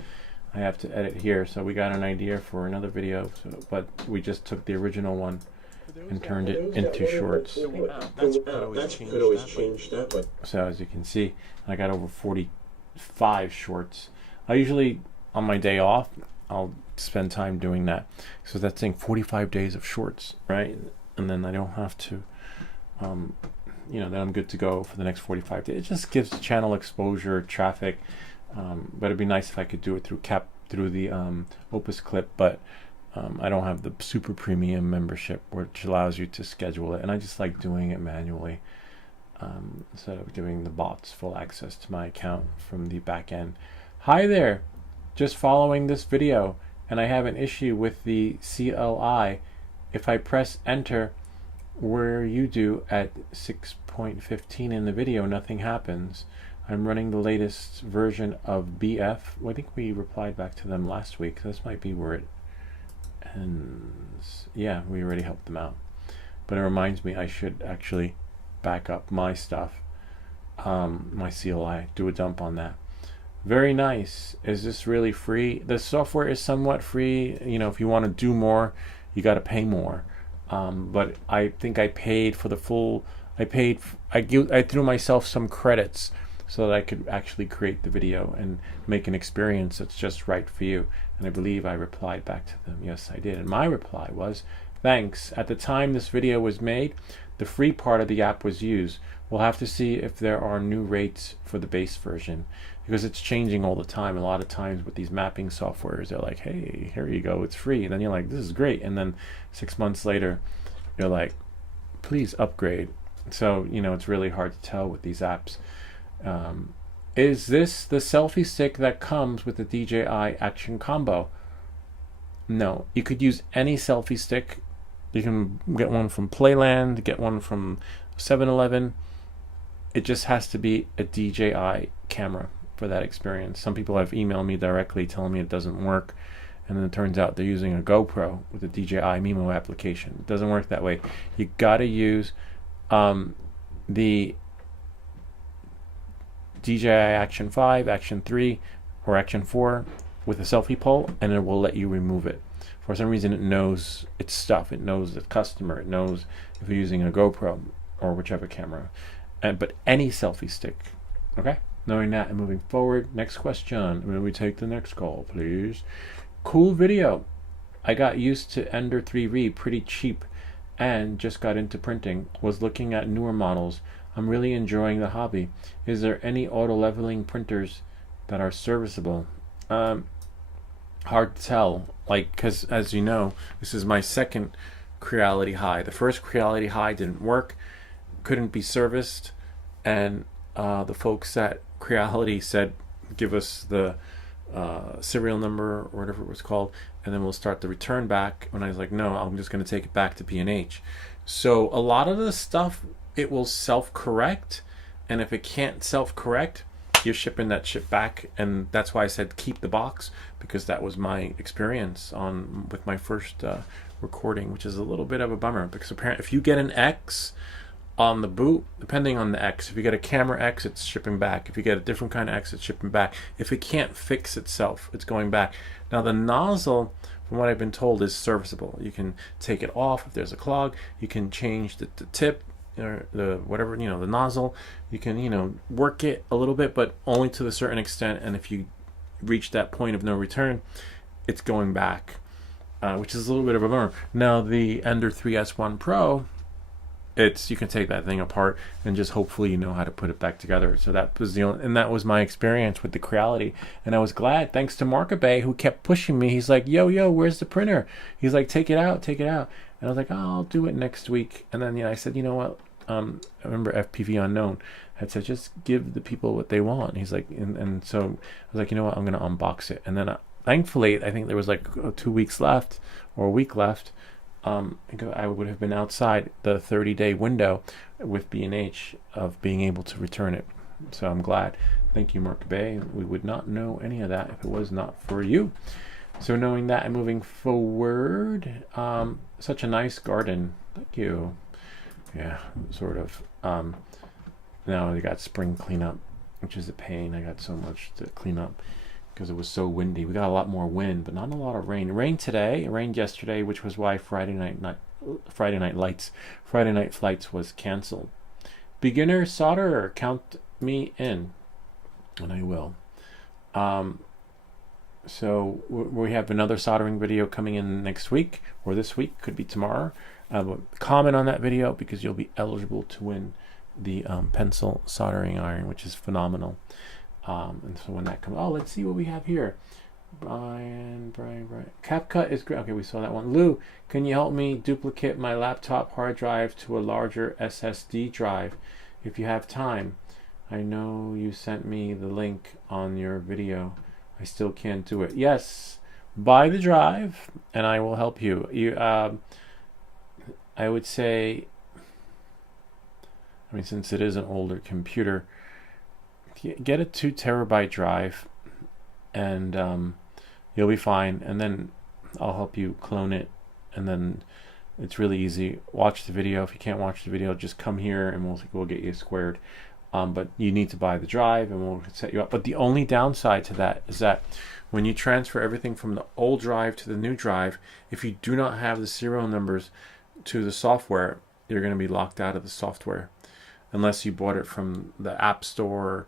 I have to edit here. So we got an idea for another video, but we just took the original one and turned it into shorts. Could always change that, but so as you can see, I got over 45 shorts. I usually, on my day off, I'll spend time doing that. So that's saying 45 days of shorts, right? And then I don't have to, you know, then I'm good to go for the next 45 days. It just gives the channel exposure, traffic. But it'd be nice if I could do it through the Opus Clip, but I don't have the super premium membership, which allows you to schedule it, and I just like doing it manually instead of giving the bots full access to my account from the back end. Hi there, just following this video, and I have an issue with the CLI. If I press enter where you do at 6.15 in the video, nothing happens. I'm running the latest version of BF. Well, I think we replied back to them last week. This might be where it ends. Yeah, we already helped them out. But it reminds me I should actually back up my stuff, my CLI, do a dump on that. Very nice. Is this really free? The software is somewhat free. You know, if you want to do more, you got to pay more. But I think I paid for the full. I threw myself some credits so that I could actually create the video and make an experience that's just right for you. And I believe I replied back to them. Yes, I did. And my reply was, thanks. At the time this video was made, the free part of the app was used. We'll have to see if there are new rates for the base version, because it's changing all the time. A lot of times with these mapping softwares, they're like, hey, here you go, it's free. And then you're like, this is great. And then 6 months later, you're like, please upgrade. So, you know, it's really hard to tell with these apps. Is this the selfie stick that comes with the DJI Action Combo? No, you could use any selfie stick. You can get one from Playland, get one from 7-Eleven. It just has to be a DJI camera for that experience. Some people have emailed me directly telling me it doesn't work, and then it turns out they're using a GoPro with the DJI Mimo application. It doesn't work that way. You gotta use the DJI Action 5, Action 3, or Action 4 with a selfie pole, and it will let you remove it. For some reason, it knows its stuff. It knows the customer. It knows if you're using a GoPro or whichever camera. But any selfie stick. Okay? Knowing that and moving forward. Next question. Will we take the next call, please? Cool video. I got used to Ender 3V pretty cheap and just got into printing. Was looking at newer models. I'm really enjoying the hobby. Is there any auto leveling printers that are serviceable? Hard to tell, like, because as you know, this is my second Creality High. The first Creality High didn't work, couldn't be serviced, and the folks at Creality said, give us the serial number or whatever it was called, and then we'll start the return back. And I was like, no, I'm just going to take it back to P&H. So a lot of the stuff, it will self-correct, and if it can't self-correct, you're shipping that ship back. And that's why I said keep the box, because that was my experience with my first recording, which is a little bit of a bummer, because apparently if you get an X on the boot, depending on the X, if you get a camera X, it's shipping back. If you get a different kind of X, it's shipping back. If it can't fix itself, it's going back. Now the nozzle, from what I've been told, is serviceable. You can take it off if there's a clog. You can change the tip, or the whatever, you know, the nozzle. You can, you know, work it a little bit, but only to a certain extent. And if you reach that point of no return, it's going back, which is a little bit of a bummer. Now the Ender 3S1 Pro, you can take that thing apart and just hopefully you know how to put it back together. So that was that was my experience with the Creality, and I was glad, thanks to Markaby, who kept pushing me. He's like, yo, where's the printer? He's like, take it out. And I was like, oh, I'll do it next week. And then I said, you know what? I remember FPV Unknown had said, just give the people what they want. He's like, and so I was like, you know what? I'm gonna unbox it. And then thankfully, I think there was like 2 weeks left or a week left. I would have been outside the 30-day window with B&H of being able to return it. So I'm glad. Thank you, Markaby. We would not know any of that if it was not for you. So knowing that and moving forward, such a nice garden. Thank you. Yeah, sort of. Now I got spring cleanup, which is a pain. I got so much to clean up because it was so windy. We got a lot more wind, but not a lot of rain. It rained today. It rained yesterday, which was why Friday Night Flights was canceled. Beginner solderer, count me in, and I will. So we have another soldering video coming in next week, or this week, could be tomorrow. But comment on that video because you'll be eligible to win the pencil soldering iron, which is phenomenal. And so when that comes, oh, let's see what we have here. Brian. CapCut is great. Okay, we saw that one. Lou, can you help me duplicate my laptop hard drive to a larger SSD drive if you have time? I know you sent me the link on your video. I still can't do it. Yes, buy the drive and I will help you. I would say, I mean, since it is an older computer, get a 2 terabyte drive and you'll be fine. And then I'll help you clone it. And then it's really easy. Watch the video. If you can't watch the video, just come here and we'll get you squared. But you need to buy the drive and we'll set you up. But the only downside to that is that when you transfer everything from the old drive to the new drive, if you do not have the serial numbers to the software, you're going to be locked out of the software unless you bought it from the app store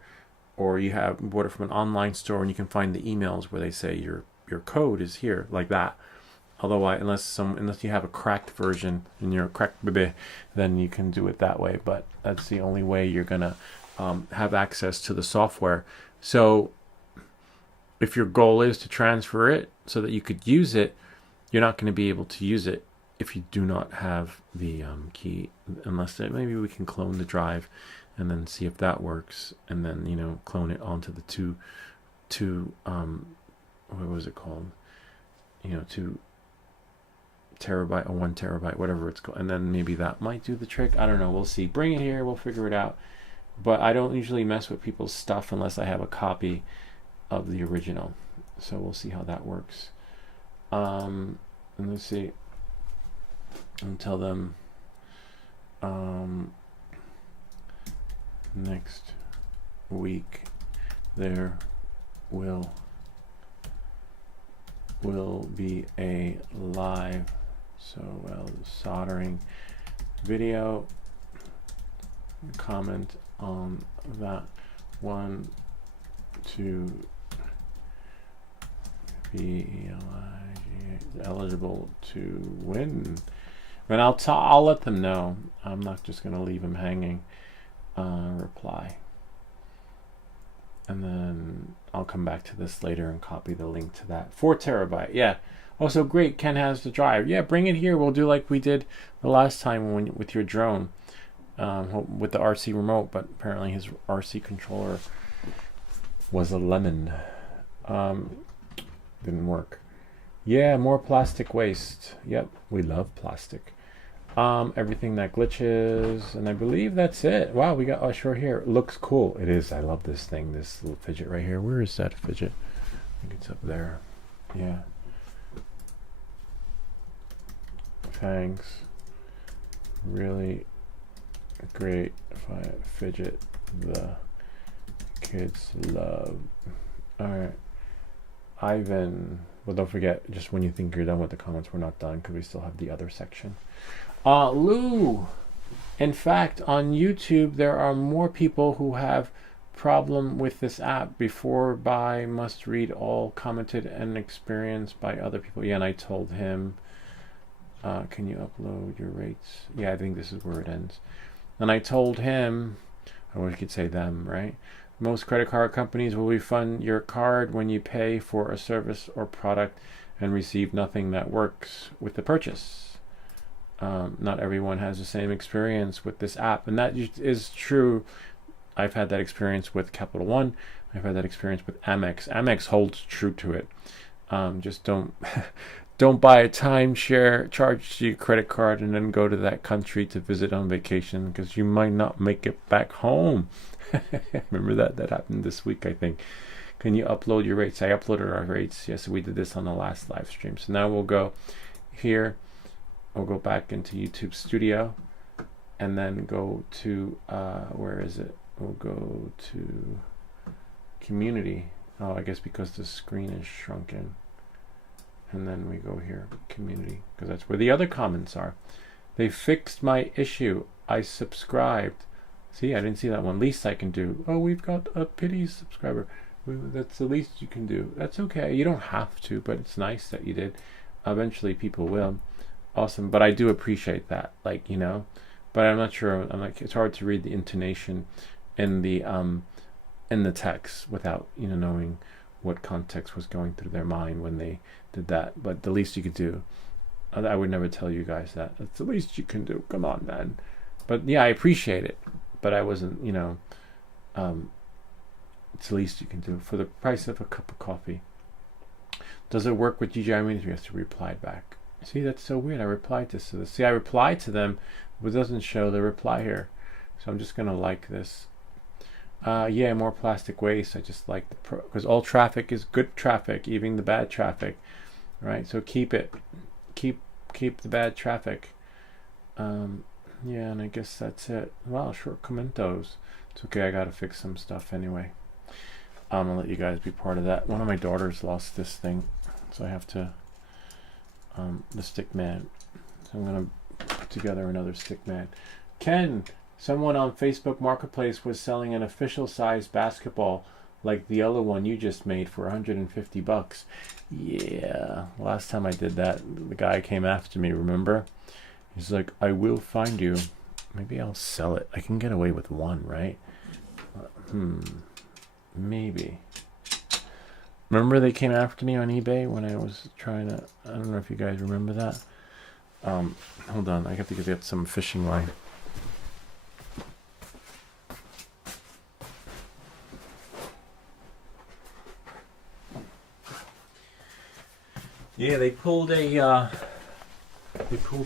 or you have bought it from an online store and you can find the emails where they say your code is here, like that. Otherwise, unless you have a cracked version and you're a cracked baby, then you can do it that way. But that's the only way you're gonna have access to the software. So if your goal is to transfer it so that you could use it, you're not going to be able to use it if you do not have the key. Unless maybe we can clone the drive and then see if that works, and then clone it onto the two what was it called? 2 terabyte or 1 terabyte, whatever it's called, and then maybe that might do the trick. I don't know. We'll see. Bring it here. We'll figure it out. But I don't usually mess with people's stuff unless I have a copy of the original. So we'll see how that works. And let's see. And tell them next week there will be a live soldering video. Comment on that one to be eligible to win. And I'll let them know. I'm not just going to leave them hanging. Reply. And then I'll come back to this later and copy the link to that. 4 terabyte. Yeah. Also great. Ken has the drive. Yeah, bring it here. We'll do like we did the last time with your drone, with the RC remote. But apparently his RC controller was a lemon. Didn't work. Yeah, more plastic waste. Yep, we love plastic. Everything that glitches, and I believe that's it. Wow, we got Usher here. Looks cool. It is. I love this thing, this little fidget right here. Where is that fidget? I think it's up there. Yeah. Thanks. Really great fidget. The kids love. All right. Ivan. Well, don't forget, just when you think you're done with the comments, we're not done because we still have the other section. Lou, in fact, on YouTube, there are more people who have problem with this app. Before buy, must read all, commented and experienced by other people. Yeah, and I told him, can you upload your rates? Yeah, I think this is where it ends. And I told him, I wish I could say them, right? Most credit card companies will refund your card when you pay for a service or product and receive nothing that works with the purchase. Not everyone has the same experience with this app, and that is true. I've had that experience with Capital One. I've had that experience with Amex. Amex holds true to it. Just don't buy a timeshare, charge your credit card, and then go to that country to visit on vacation because you might not make it back home. Remember that happened this week, I think. Can you upload your rates? I uploaded our rates. Yes, we did this on the last live stream. So now we'll go here. We'll go back into YouTube Studio and then go to where is it? we'll go to community. Oh, I guess because the screen is shrunken. And then we go here, community, because that's where the other comments are. They fixed my issue. I subscribed. See, I didn't see that one. Least I can do. Oh, we've got a pity subscriber. That's the least you can do. That's okay. You don't have to, but it's nice that you did. Eventually people will. Awesome. But I do appreciate that. Like, you know, but I'm not sure. I'm like, it's hard to read the intonation in the text without, you know, knowing what context was going through their mind when they did that. But the least you could do. I would never tell you guys that. That's the least you can do. Come on, man. But yeah, I appreciate it. But I wasn't, you know, it's the least you can do for the price of a cup of coffee. Does it work with DJI Mini 3? Yes, to reply back. See, that's so weird. I replied to this. See, I replied to them, but it doesn't show the reply here. So I'm just gonna like this. Yeah, more plastic waste. I just like the because all traffic is good traffic, even the bad traffic, right? So keep it, keep the bad traffic. Yeah, and I guess that's it. Wow, short commentos. It's okay. I gotta fix some stuff anyway. I'm gonna let you guys be part of that. One of my daughters lost this thing, so I have to the stick man. So I'm gonna put together another stick man. Ken, someone on Facebook Marketplace was selling an official size basketball like the other one you just made for $150. Yeah, last time I did that, the guy came after me, remember? He's like, I will find you. Maybe I'll sell it. I can get away with one, right? Maybe. Remember they came after me on eBay when I was trying to, I don't know if you guys remember that. Hold on, I have to get some fishing line. Yeah, they pulled a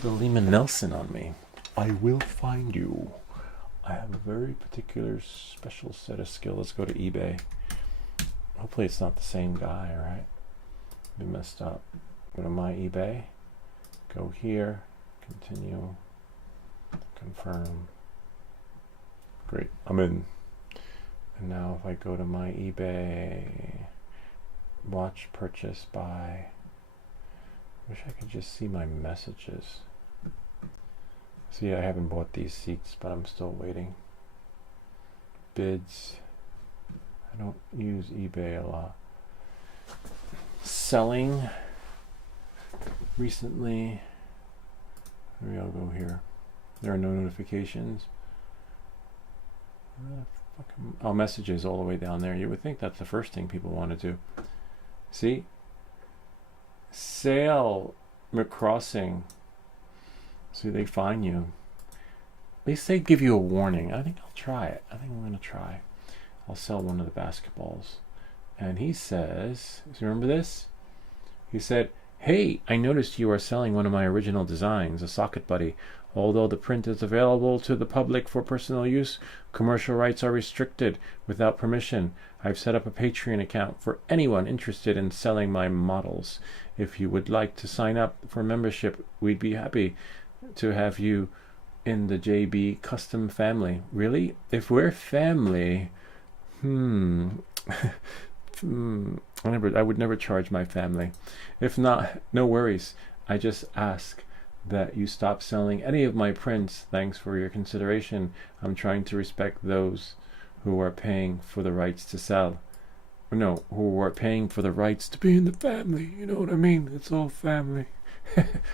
Lehman Nelson on me. I will find you. I have a very particular special set of skill. Let's go to eBay. Hopefully it's not the same guy, right? Be messed up. Go to my eBay. Go here. Continue. Confirm. Great. I'm in. And now if I go to my eBay, watch, purchase, buy. Wish I could just see my messages. See, I haven't bought these seats, but I'm still waiting. Bids. I don't use eBay a lot. Selling. Recently. Maybe I'll go here. There are no notifications. Oh, messages all the way down there. You would think that's the first thing people want to do. See? Sale McCrossing. See, they find you. At least they give you a warning. I think I'll try it. I think I'm going to try. I'll sell one of the basketballs. And he says, you remember this? He said, hey, I noticed you are selling one of my original designs, a Socket Buddy. Although the print is available to the public for personal use, commercial rights are restricted without permission. I've set up a Patreon account for anyone interested in selling my models. If you would like to sign up for membership, we'd be happy to have you in the JB Custom family. Really? If we're family, I would never charge my family. If not, no worries. I just ask that you stop selling any of my prints. Thanks for your consideration. I'm trying to respect those who are paying for the rights to sell. No, who are paying for the rights to be in the family. You know what I mean? It's all family.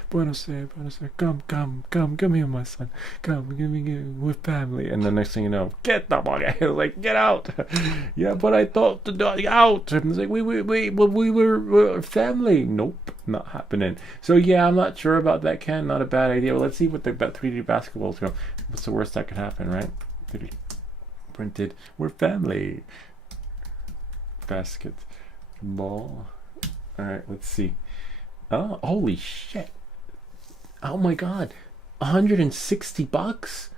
Buenos Aires. Come here, my son. Come, we're family. And the next thing you know, get the fuck out. Like, get out. Yeah, but I thought to get out. And it's like, we were family. Nope, not happening. So yeah, I'm not sure about that, Ken. Not a bad idea. Well, let's see what the 3D basketballs go. What's the worst that could happen, right? 3D printed. We're family. Basketball. All right, let's see. Oh, holy shit. Oh my god. $160?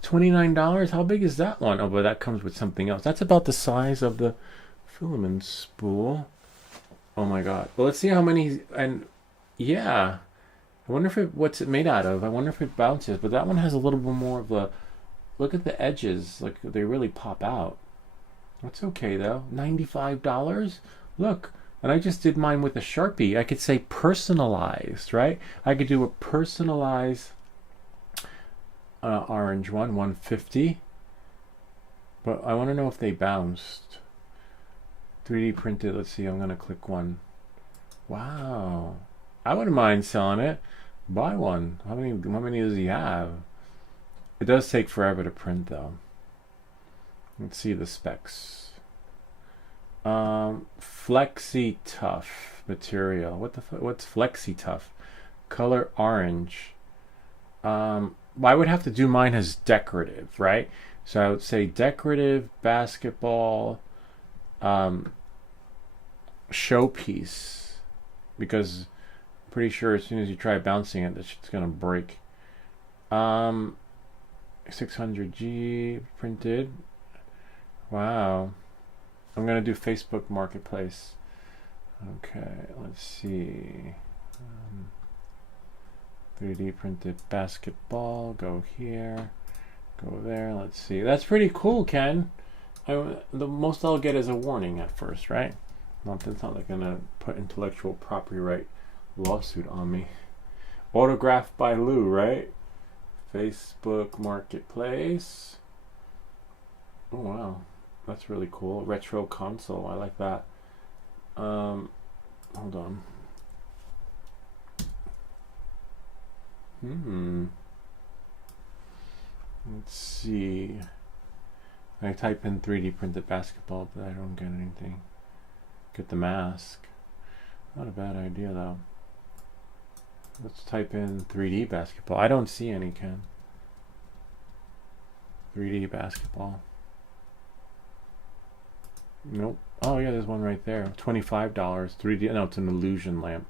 $29? How big is that one? Oh, but that comes with something else. That's about the size of the filament spool. Oh my god. Well, let's see how many. And yeah, I wonder if what's it made out of. I wonder if it bounces. But that one has a little bit more of Look at the edges. Like they really pop out. That's okay though. $95? Look. And I just did mine with a Sharpie. I could say personalized, right? I could do a personalized orange one, 150. But I want to know if they bounced. 3D printed. Let's see. I'm going to click one. Wow. I wouldn't mind selling it. Buy one. How many does he have? It does take forever to print though. Let's see the specs. Flexi Tough material. What's Flexi Tough? Color orange. I would have to do mine as decorative, right? So I would say decorative basketball showpiece, because I'm pretty sure as soon as you try bouncing it, that shit's gonna break. 600G printed. Wow. I'm gonna do Facebook Marketplace. Okay, let's see. 3D printed basketball. Go here. Go there. Let's see. That's pretty cool, Ken. The most I'll get is a warning at first, right? It's not like gonna put intellectual property right lawsuit on me. Autographed by Lou, right? Facebook Marketplace. Oh wow, that's really cool. Retro console. I like that. Hold on. Let's see. I type in 3D printed basketball, but I don't get anything. Get the mask. Not a bad idea though. Let's type in 3D basketball. I don't see any, Ken. 3D basketball. Nope. Oh yeah, there's one right there. $25. 3D. No, it's an illusion lamp.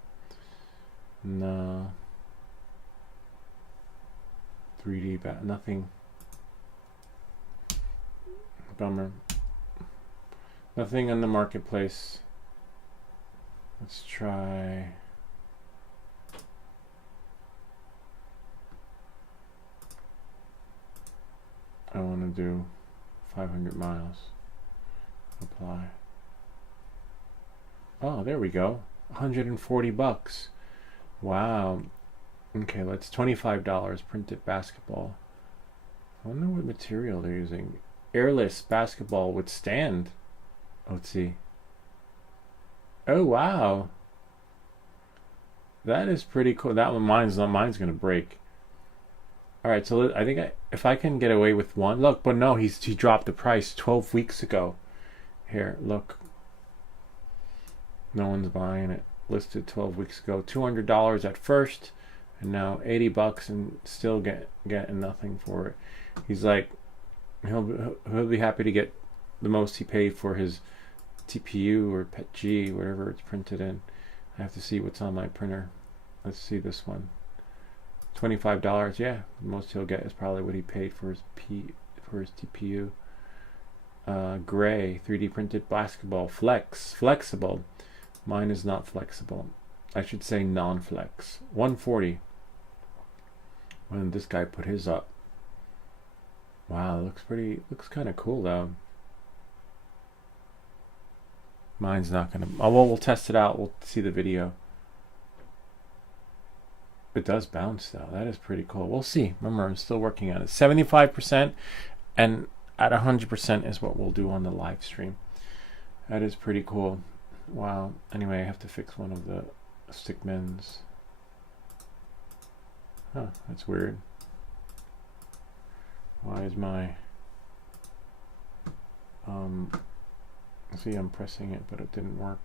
No. 3D nothing. Bummer. Nothing on the marketplace. Let's try. I want to do 500 miles. Apply. Oh, there we go. 140 bucks. Wow. Okay, let's $25 printed basketball. I wonder what material they're using. Airless basketball with stand. Let's see. Oh wow. That is pretty cool. That one mine's gonna break. Alright, so I think if I can get away with one. Look, but no, he dropped the price 12 weeks ago. Here, look. No one's buying it. Listed 12 weeks ago. $200 at first, and now 80 bucks, and still getting nothing for it. He's like, he'll be happy to get the most he paid for his TPU or PETG, whatever it's printed in. I have to see what's on my printer. Let's see this one. $25. Yeah, the most he'll get is probably what he paid for his TPU. Gray 3D printed basketball flexible. Mine is not flexible. I should say non-flex. 140. When this guy put his up. Wow, looks kind of cool though. Mine's not gonna. Oh well, we'll test it out. We'll see the video. It does bounce though. That is pretty cool. We'll see. Remember, I'm still working on it. 75%, and at 100% is what we'll do on the live stream. That is pretty cool. Wow. Anyway, I have to fix one of the stickmans. Huh, that's weird. Why is my see, I'm pressing it, but it didn't work.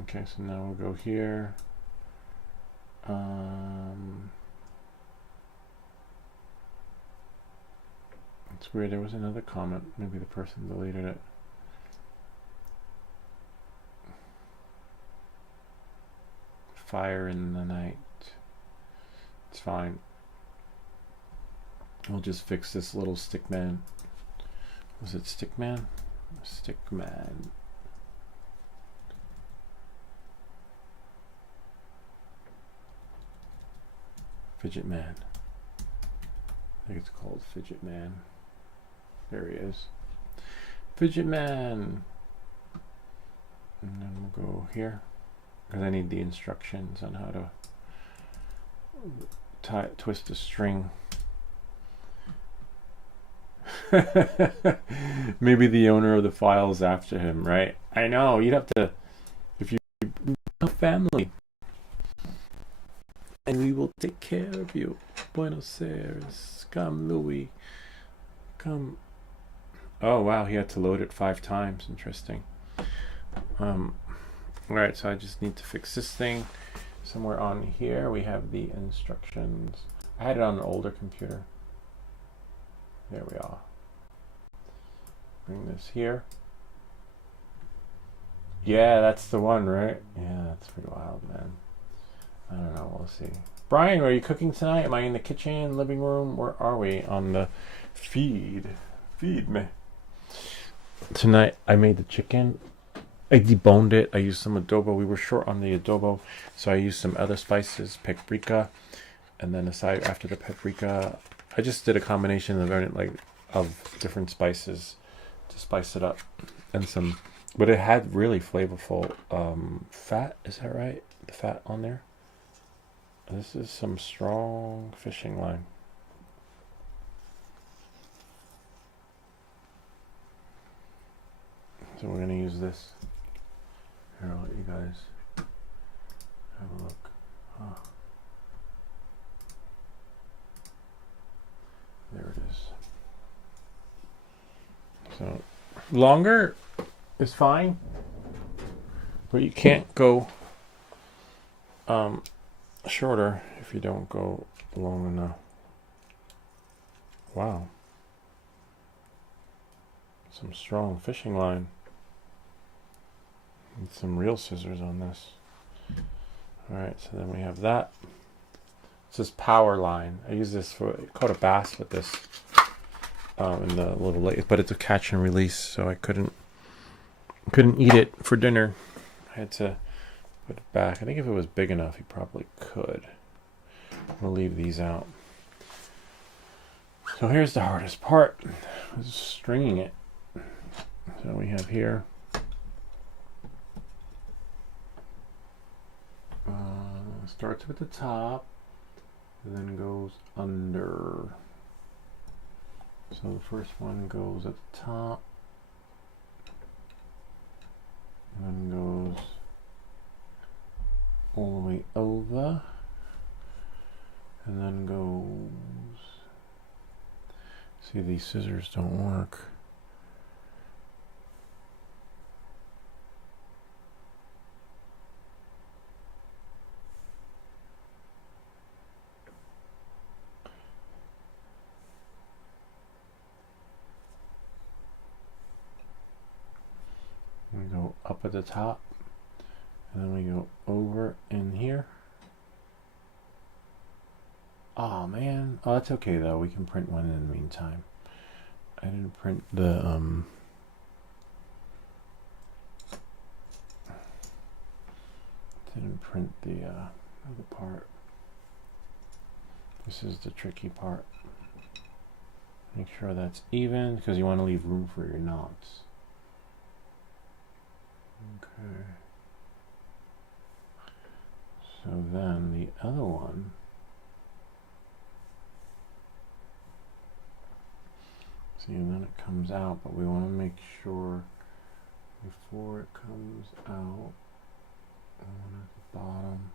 Okay, so now we'll go here. It's weird, there was another comment. Maybe the person deleted it. Fire in the night. It's fine. We'll just fix this little stickman. Was it stickman? Stickman. Fidget man. I think it's called Fidget Man. There he is. Fidget Man. And then we'll go here because I need the instructions on how to twist a string. Maybe the owner of the file is after him, right? I know, you'd have to, if you have family, and we will take care of you. Buenos Aires, come Louis, come. Oh wow, he had to load it 5 times. Interesting. Alright, so I just need to fix this thing. Somewhere on here we have the instructions. I had it on an older computer. There we are. Bring this here. Yeah, that's the one, right? Yeah, that's pretty wild, man. I don't know, we'll see. Brian, are you cooking tonight? Am I in the kitchen, living room? Where are we? On the feed. Feed me. Tonight I made the chicken. I deboned it. I used some adobo. We were short on the adobo, so I used some other spices, paprika, and then aside after the paprika, I just did a combination of different spices to spice it up, and some. But it had really flavorful fat. Is that right? The fat on there. This is some strong fishing line. So we're gonna use this. Here, I'll let you guys have a look. Oh. There it is. So longer is fine, but you can't go shorter if you don't go long enough. Wow. Some strong fishing line. And some real scissors on this. Alright, so then we have that. It's this power line. I use this for, I caught a bass with this in the little lake, but it's a catch and release, so I couldn't eat it for dinner. I had to put it back. I think if it was big enough, you probably could. We'll leave these out. So here's the hardest part, is stringing it. So we have here starts with the top and then goes under. So the first one goes at the top and then goes all the way over and then goes. See, these scissors don't work. We go up at the top and then we go over in here. Oh man, oh that's okay though, we can print one in the meantime. I didn't print the other part. This is the tricky part. Make sure that's even because you want to leave room for your knots. Okay. So then the other one. See, and then it comes out, but we want to make sure before it comes out, one at the bottom.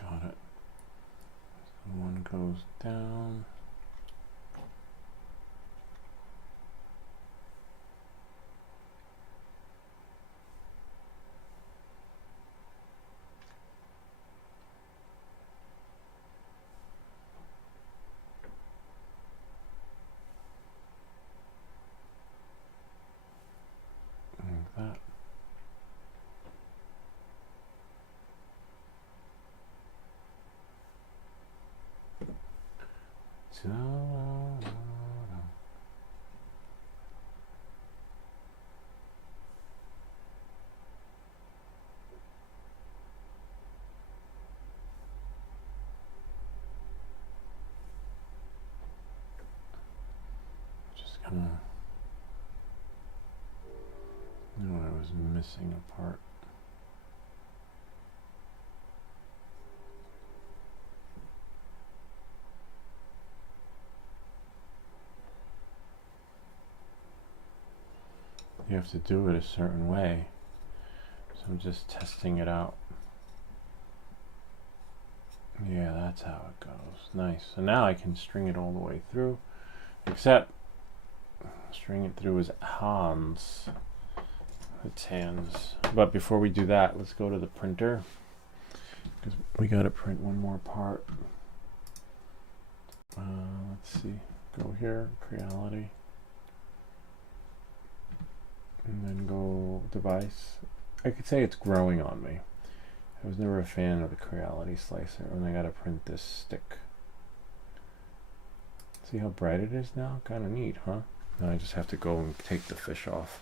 Got it. So one goes down. Like that. No, I was missing a part. You have to do it a certain way. So I'm just testing it out. Yeah, that's how it goes. Nice. So now I can string it all the way through. Except string it through is Hans. It's hands. But before we do that, let's go to the printer. Because we got to print one more part. Let's see. Go here, Creality. And then go device. I could say it's growing on me. I was never a fan of the Creality slicer, and I gotta print this stick. See how bright it is now? Kind of neat, huh? Now I just have to go and take the fish off.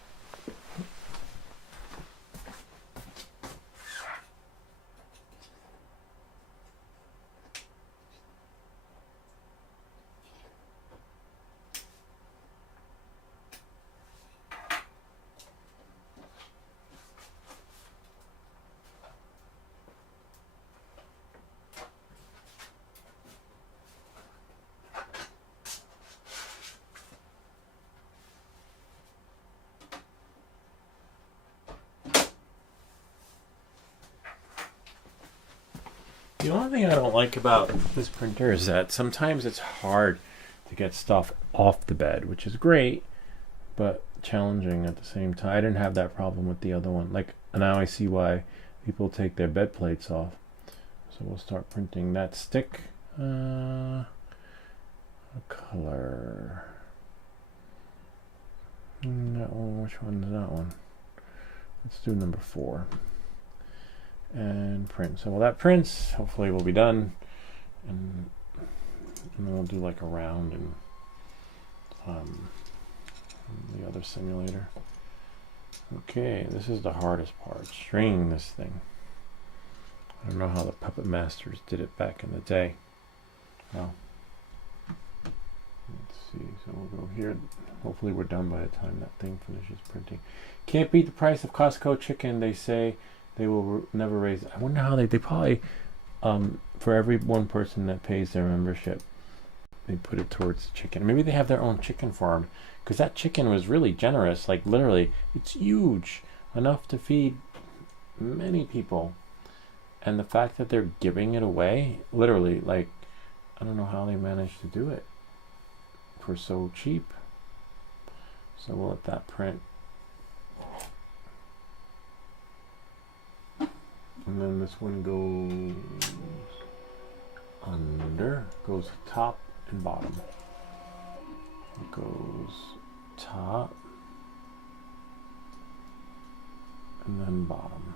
The only thing I don't like about this printer is that sometimes it's hard to get stuff off the bed, which is great, but challenging at the same time. I didn't have that problem with the other one. Like, now I see why people take their bed plates off. So we'll start printing that stick. A color. That one, which one is that one? Let's do number 4. And print. So while that prints, hopefully we'll be done, and then we'll do like a round and the other simulator. Okay, this is the hardest part, stringing this thing. I don't know how the Puppet Masters did it back in the day. Well, let's see. So we'll go here. Hopefully we're done by the time that thing finishes printing. Can't beat the price of Costco chicken, they say. They will never raise. I wonder how they probably, for every one person that pays their membership, they put it towards the chicken. Maybe they have their own chicken farm, because that chicken was really generous. Like, literally, it's huge, enough to feed many people. And the fact that they're giving it away, literally, like, I don't know how they managed to do it for so cheap. So we'll let that print. And then this one goes under, goes top and bottom. It goes top and then bottom.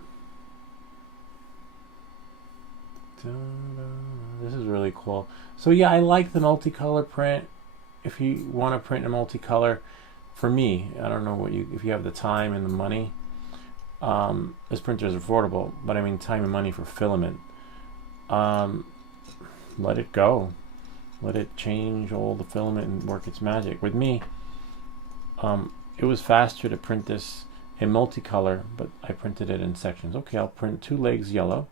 This is really cool. So yeah, I like the multicolor print. If you want to print a multicolor, for me, I don't know what if you have the time and the money. This printer is affordable, but I mean time and money for filament. Let it go. Let it change all the filament and work its magic. With me, it was faster to print this in multicolor, but I printed it in sections. Okay, I'll print 2 legs yellow,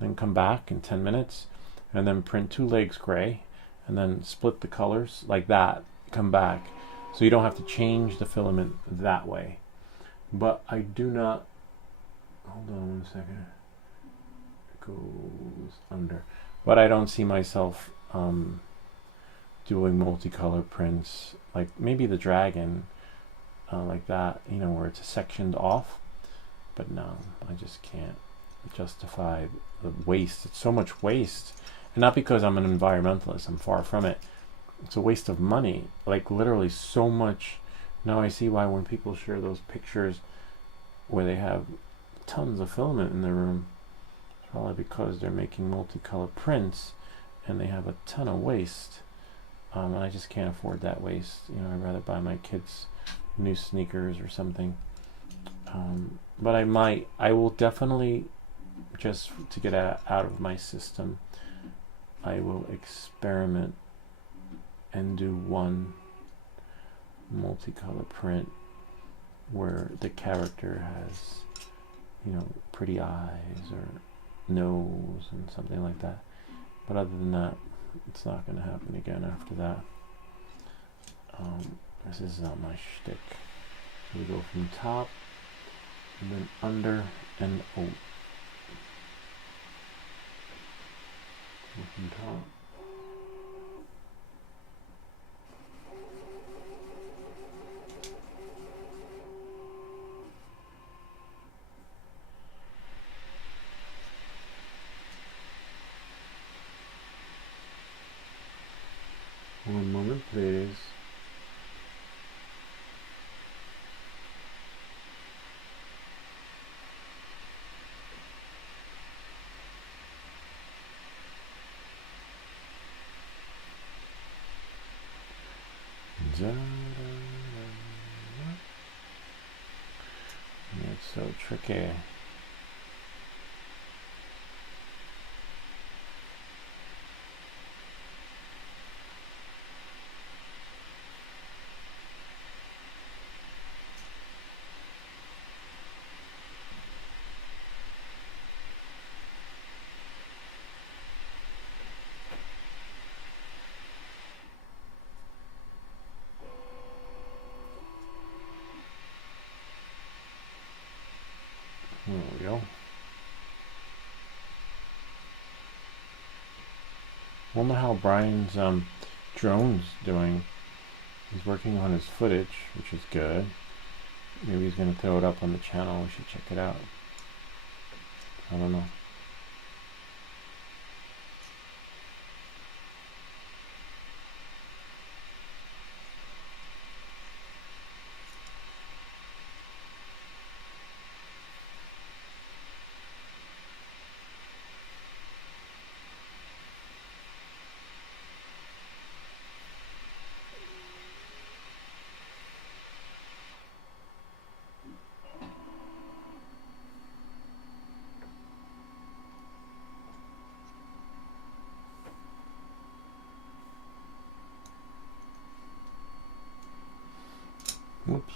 then come back in 10 minutes, and then print 2 legs gray, and then split the colors like that, come back. So you don't have to change the filament that way. But I do not, hold on 1 second, it goes under. But I don't see myself doing multicolor prints, like maybe the dragon, like that, you know, where it's sectioned off. But no, I just can't justify the waste. It's so much waste. And not because I'm an environmentalist, I'm far from it. It's a waste of money, like literally so much. Now I see why when people share those pictures where they have tons of filament in their room, it's probably because they're making multicolor prints and they have a ton of waste. And I just can't afford that waste. You know, I'd rather buy my kids new sneakers or something. But I will definitely, just to get out of my system, I will experiment and do one multicolor print where the character has, you know, pretty eyes or nose and something like that. But other than that, it's not going to happen again after that. This is not my shtick. So we go from top and then under and over. Go from top. One moment, please. It's so tricky. There we go. Wonder how Brian's drone's doing. He's working on his footage, which is good. Maybe he's gonna throw it up on the channel. We should check it out. I don't know. Oops.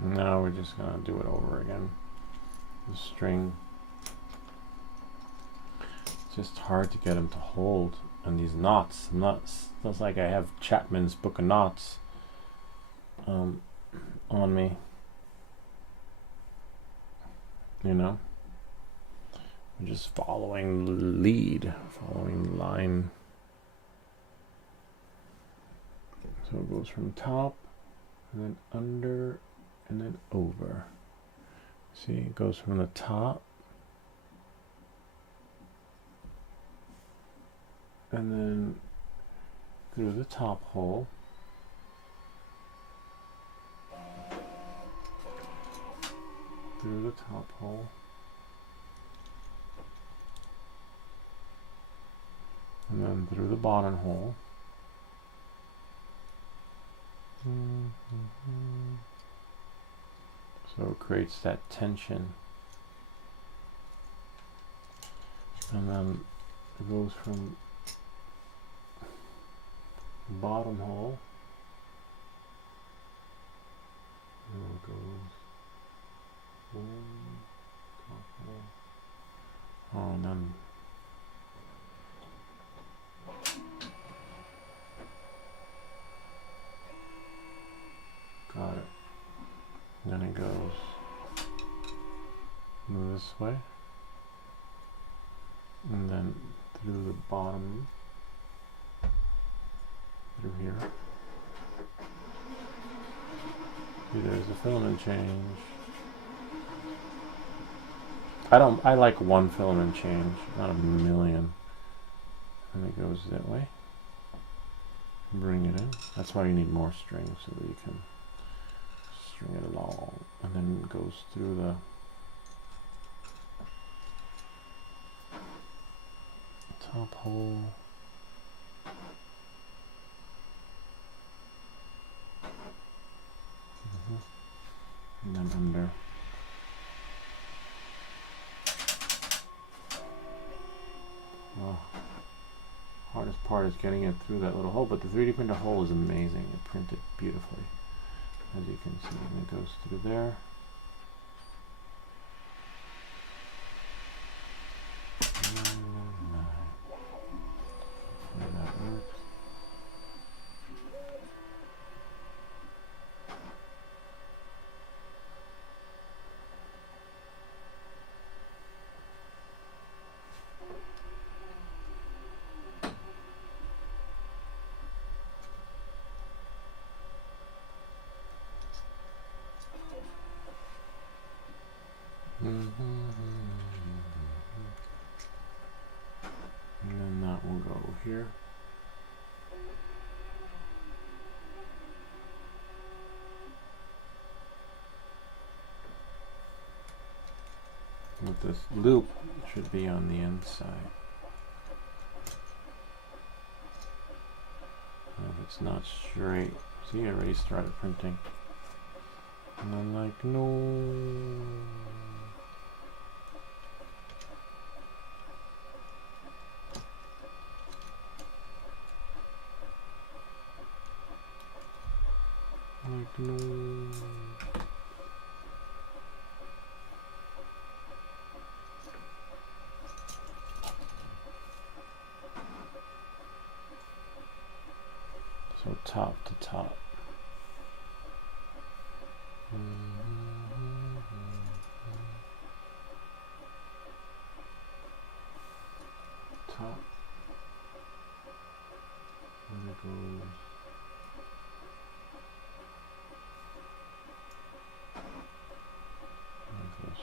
Now we're just gonna do it over again. The string. It's just hard to get them to hold. And these knots, it's like I have Chapman's Book of Knots on me. You know, I'm just following the lead, following the line. So it goes from top and then under and then over. See, it goes from the top and then through the top hole. Through the top hole, and then through the bottom hole, so it creates that tension, and then it goes from bottom hole, and it goes. Oh, and then got it. Then it goes this way, and then through the bottom, through here. See, there's a filament change. I like one filament change, not a million. And it goes that way. Bring it in. That's why you need more string, so that you can string it along. And then it goes through the top hole. And then down under. Oh, hardest part is getting it through that little hole, but the 3D printer hole is amazing. It printed beautifully, as you can see, and it goes through there. Hopefully that works. And then that will go here. With this loop, it should be on the inside. And if it's not straight, see, I already started printing. And I'm like, no. Like, no. So top to top. Top. And it goes. Like this.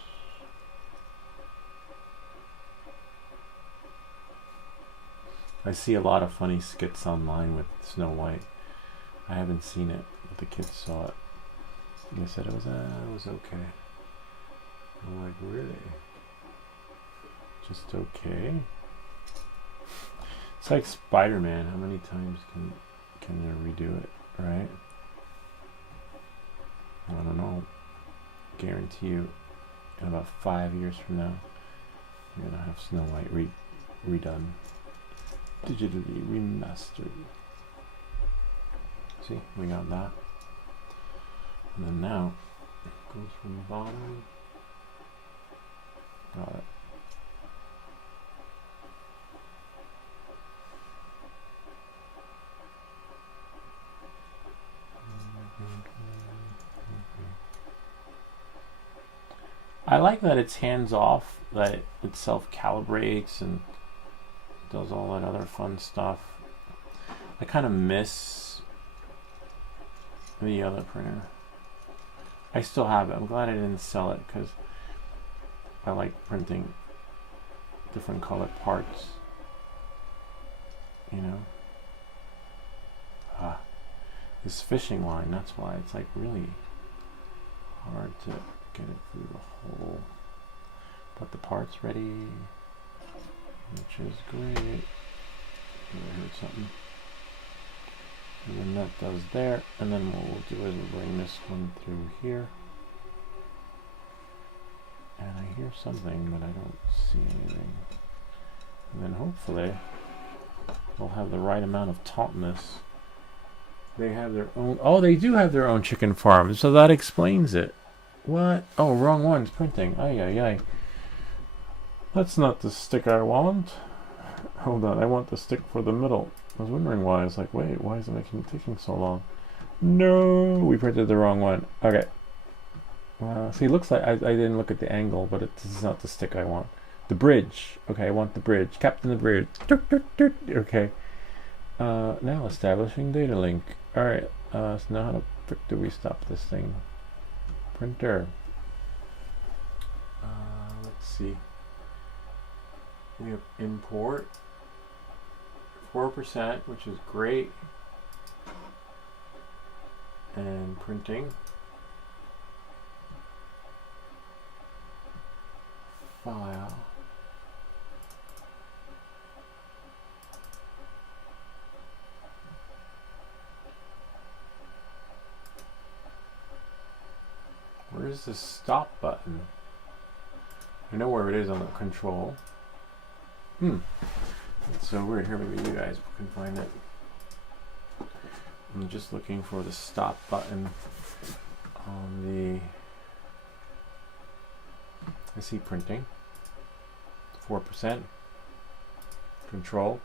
I see a lot of funny skits online with Snow White. I haven't seen it, but the kids saw it. They said it was okay. I'm like, really? Just okay? It's like Spider-Man. How many times can you redo it, right? I don't know. Guarantee you, in about 5 years from now, you're gonna have Snow White redone, digitally remastered. See, we got that. And then now, it goes from the bottom. Got it. I like that it's hands-off, that it self-calibrates and does all that other fun stuff. I kind of miss the other printer. I still have it. I'm glad I didn't sell it because I like printing different colored parts. You know? This fishing line, that's why it's like really hard to get it through the hole. But the part's ready, which is great. I heard something. And then that does there, and then what we'll do is we'll bring this one through here. And I hear something, but I don't see anything. And then hopefully we'll have the right amount of tautness. They have their own, oh, they do have their own chicken farm, so that explains it. What? Oh, wrong one's printing. Ay, ay, ay. That's not the stick I want. Hold on, I want the stick for the middle. I was wondering why. I was like, wait, why is it taking so long? No, we printed the wrong one. Okay. See, it looks like I didn't look at the angle, but this is not the stick I want. The bridge. Okay, I want the bridge. Captain the bridge. Okay. Now establishing data link. Alright, so now how the frick do we stop this thing? Printer. Let's see. We have import. 4%, which is great. And printing. File. Where Where's the stop button? I know where it is on the control. It's so weird. Here, maybe you guys can find it. I'm just looking for the stop button on the... I see printing. 4%. Control.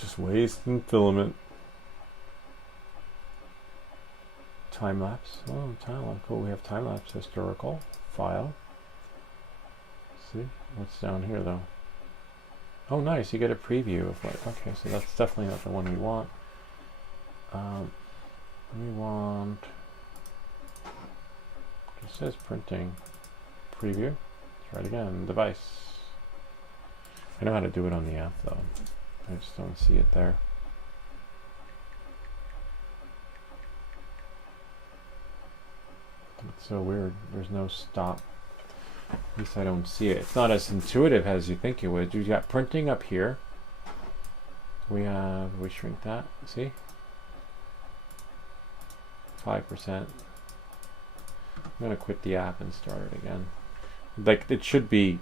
Just wasting filament. Time lapse. Oh, time lapse. Cool. We have time lapse historical file. See what's down here though. Oh, nice. You get a preview of what. Okay, so that's definitely not the one we want. We want. It says printing preview. Let's try it again. Device. I know how to do it on the app though. I just don't see it there. It's so weird. There's no stop. At least I don't see it. It's not as intuitive as you think it would. You got printing up here. We shrink that. See? 5%. I'm gonna quit the app and start it again. Like it shouldn't be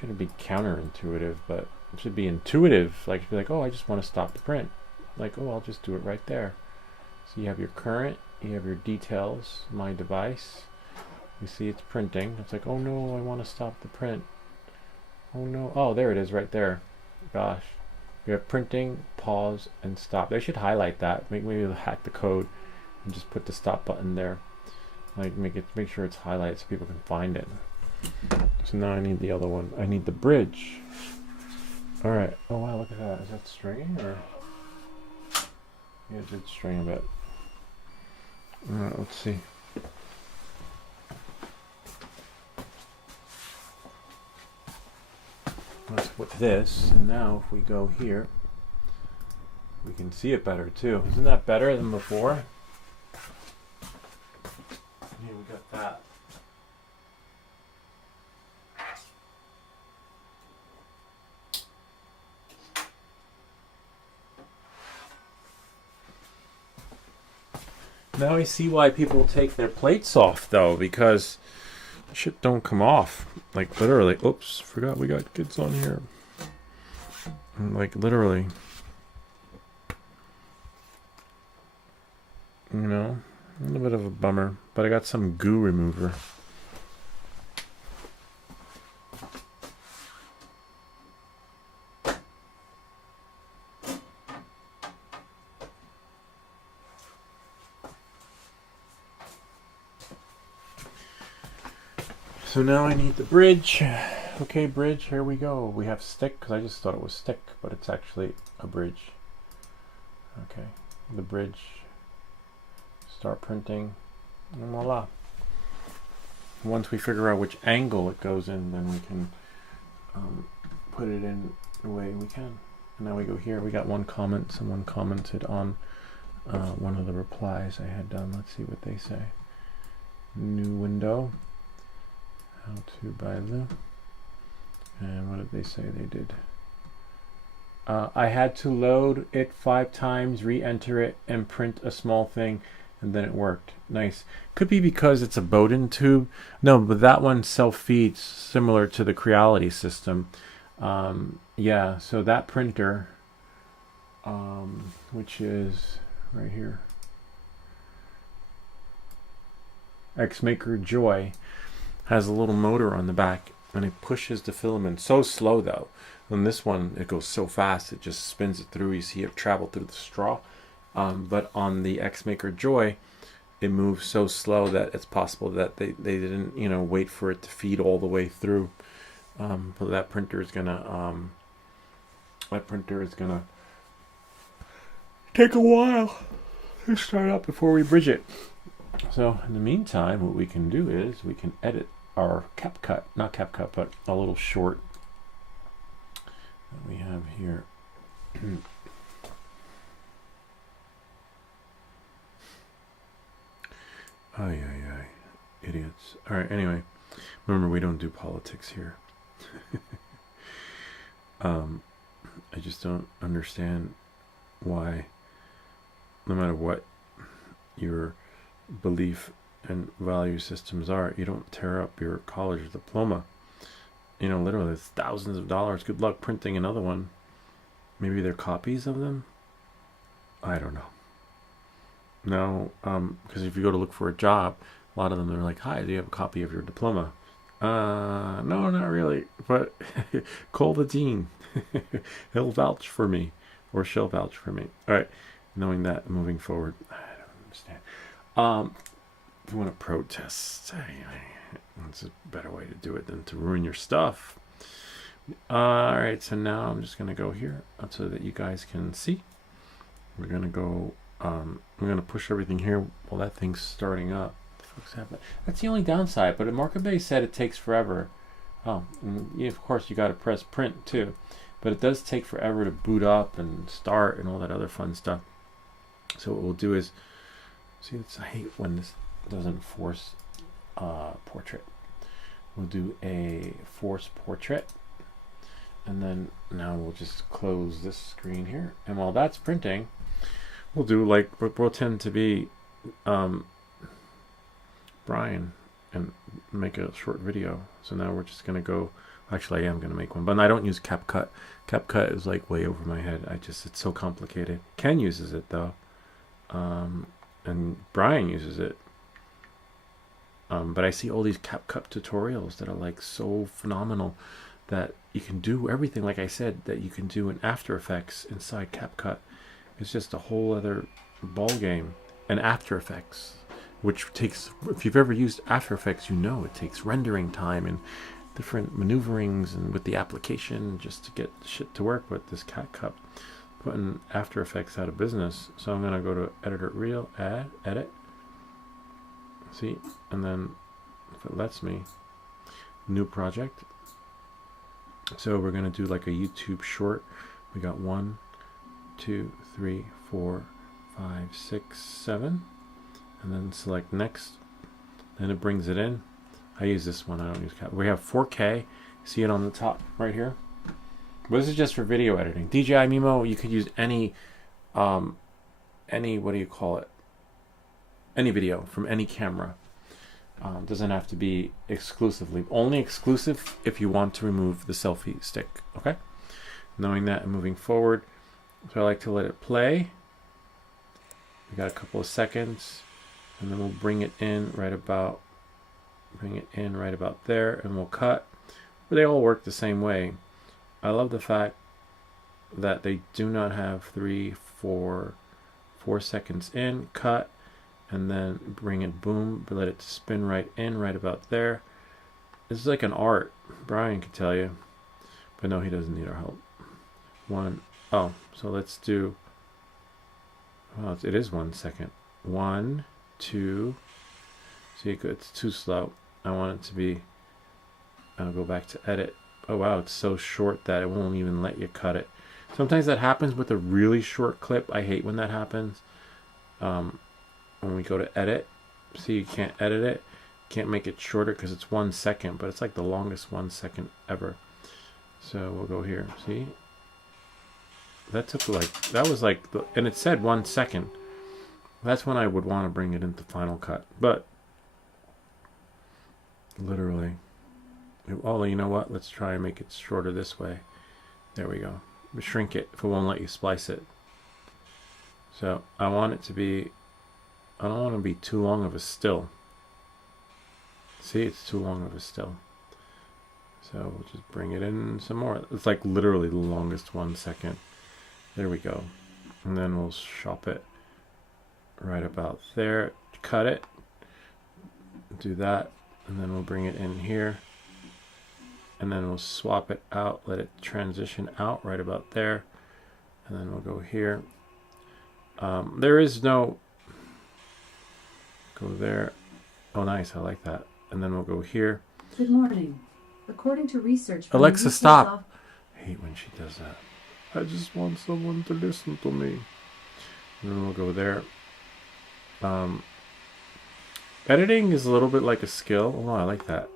counterintuitive, but it should be intuitive. Like be like, oh, I just want to stop the print. Like, oh, I'll just do it right there. So you have your current, you have your details, my device. You see it's printing. It's like, oh no, I want to stop the print. Oh no, oh there it is right there. Gosh, you have printing, pause, and stop. They should highlight that. Maybe they'll hack the code and just put the stop button there. Like make sure it's highlighted so people can find it. So now I need the other one. I need the bridge. All right. Oh wow, look at that. Is that stringing or? Yeah, it did string a bit. All right, let's see. Let's put this, and now if we go here, we can see it better too. Isn't that better than before? Yeah, we got that. Now I see why people take their plates off though, because shit don't come off. Like literally, oops, forgot we got kids on here. Like literally. You know, a little bit of a bummer, but I got some goo remover. So now I need the bridge. Okay, bridge, here we go. We have stick, because I just thought it was stick, but it's actually a bridge. Okay, the bridge. Start printing, and voila. Once we figure out which angle it goes in, then we can put it in the way we can. And now we go here. We got one comment. Someone commented on one of the replies I had done. Let's see what they say. New window. How to buy the. And what did they say they did? I had to load it 5 times, re-enter it, and print a small thing, and then it worked. Nice. Could be because it's a Bowden tube. No, but that one self-feeds, similar to the Creality system. Yeah, so that printer, which is right here, Xmaker Joy, has a little motor on the back, and it pushes the filament so slow though. On this one, it goes so fast, it just spins it through. You see it travel through the straw. But on the Xmaker Joy, it moves so slow that it's possible that they didn't, wait for it to feed all the way through. So that printer is gonna take a while to start up before we bridge it. So in the meantime, what we can do is we can edit our CapCut, not CapCut, but a little short that we have here. Ay, idiots. All right, anyway, remember we don't do politics here. I just don't understand why no matter what your belief and value systems are, you don't tear up your college diploma. You know, literally, it's thousands of dollars. Good luck printing another one. Maybe they're copies of them. I don't know. No, because if you go to look for a job, a lot of them are like, "Hi, do you have a copy of your diploma?" No, not really. But call the dean. He'll vouch for me, or she'll vouch for me. All right. Knowing that, moving forward, I don't understand. If you want to protest, it's a better way to do it than to ruin your stuff. All right. So now I'm just gonna go here so that you guys can see. We're gonna go. We're gonna push everything here while that thing's starting up. What the fuck's happening? That's the only downside. But Market Bay said it takes forever. Oh, and of course you got to press print too, but it does take forever to boot up and start and all that other fun stuff. So what we'll do is, see, I hate when this doesn't force portrait. We'll do a force portrait, and then now we'll just close this screen here. And while that's printing, we'll do like what will tend to be Brian and make a short video. So now we're just gonna go. Actually, I am gonna make one, but I don't use CapCut. CapCut is like way over my head. It's so complicated. Ken uses it though, and Brian uses it. But I see all these CapCut tutorials that are like so phenomenal that you can do everything, like I said, that you can do in After Effects inside CapCut. It's just a whole other ball game. And After Effects, which takes, if you've ever used After Effects, you know it takes rendering time and different maneuverings and with the application just to get shit to work with. This CapCut putting After Effects out of business. So I'm gonna go to Editor Reel, Add, Edit. See, and then if it lets me, new project. So we're gonna do like a YouTube short. We got 1, 2, 3, 4, 5, 6, 7, and then select next. Then it brings it in. I use this one. I don't use we have 4K. See it on the top right here. But this is just for video editing. DJI Mimo. You could use any what do you call it? Any video from any camera. Doesn't have to be exclusively. Only exclusive if you want to remove the selfie stick. Okay. Knowing that and moving forward. So I like to let it play. We got a couple of seconds, and then we'll bring it in right about there, and we'll cut. But they all work the same way. I love the fact that they do not have 3, 4 seconds in, cut, and then bring it, boom, let it spin right in, right about there. This is like an art. Brian could tell you, but no, he doesn't need our help. So let's do. Well, it is 1 second. 1, 2. See, it's too slow. I want it to be. I'll go back to edit. Oh wow, it's so short that it won't even let you cut it. Sometimes that happens with a really short clip. I hate when that happens. When we go to edit, see, you can't edit it. Can't make it shorter because it's 1 second, but it's like the longest 1 second ever. So we'll go here. See. That was like, and it said 1 second. That's when I would want to bring it into Final Cut. But literally, oh, you know what? Let's try and make it shorter this way. There we go. Shrink it if it won't let you splice it. So I want it to be. I don't want to be too long of a still. See, it's too long of a still. So we'll just bring it in some more. It's like literally the longest 1 second. There we go. And then we'll shop it right about there. Cut it. Do that. And then we'll bring it in here. And then we'll swap it out. Let it transition out right about there. And then we'll go here. There is no... Go there. Oh, nice. I like that. And then we'll go here. Good morning. According to research from Alexa, the stop. I hate when she does that. I just want someone to listen to me. And then we'll go there. Editing is a little bit like a skill. Oh, I like that.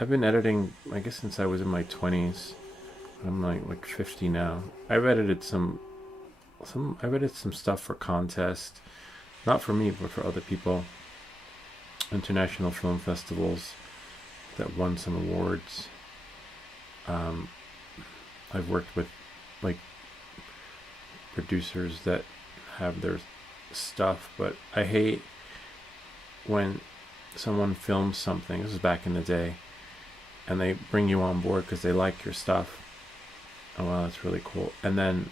I've been editing, I guess, since I was in my 20s. I'm like 50 now. I've edited some I edited some stuff for contest, not for me, but for other people. International film festivals that won some awards. I've worked with like producers that have their stuff, but I hate when someone films something. This is back in the day, and they bring you on board because they like your stuff. Oh wow, that's really cool. And then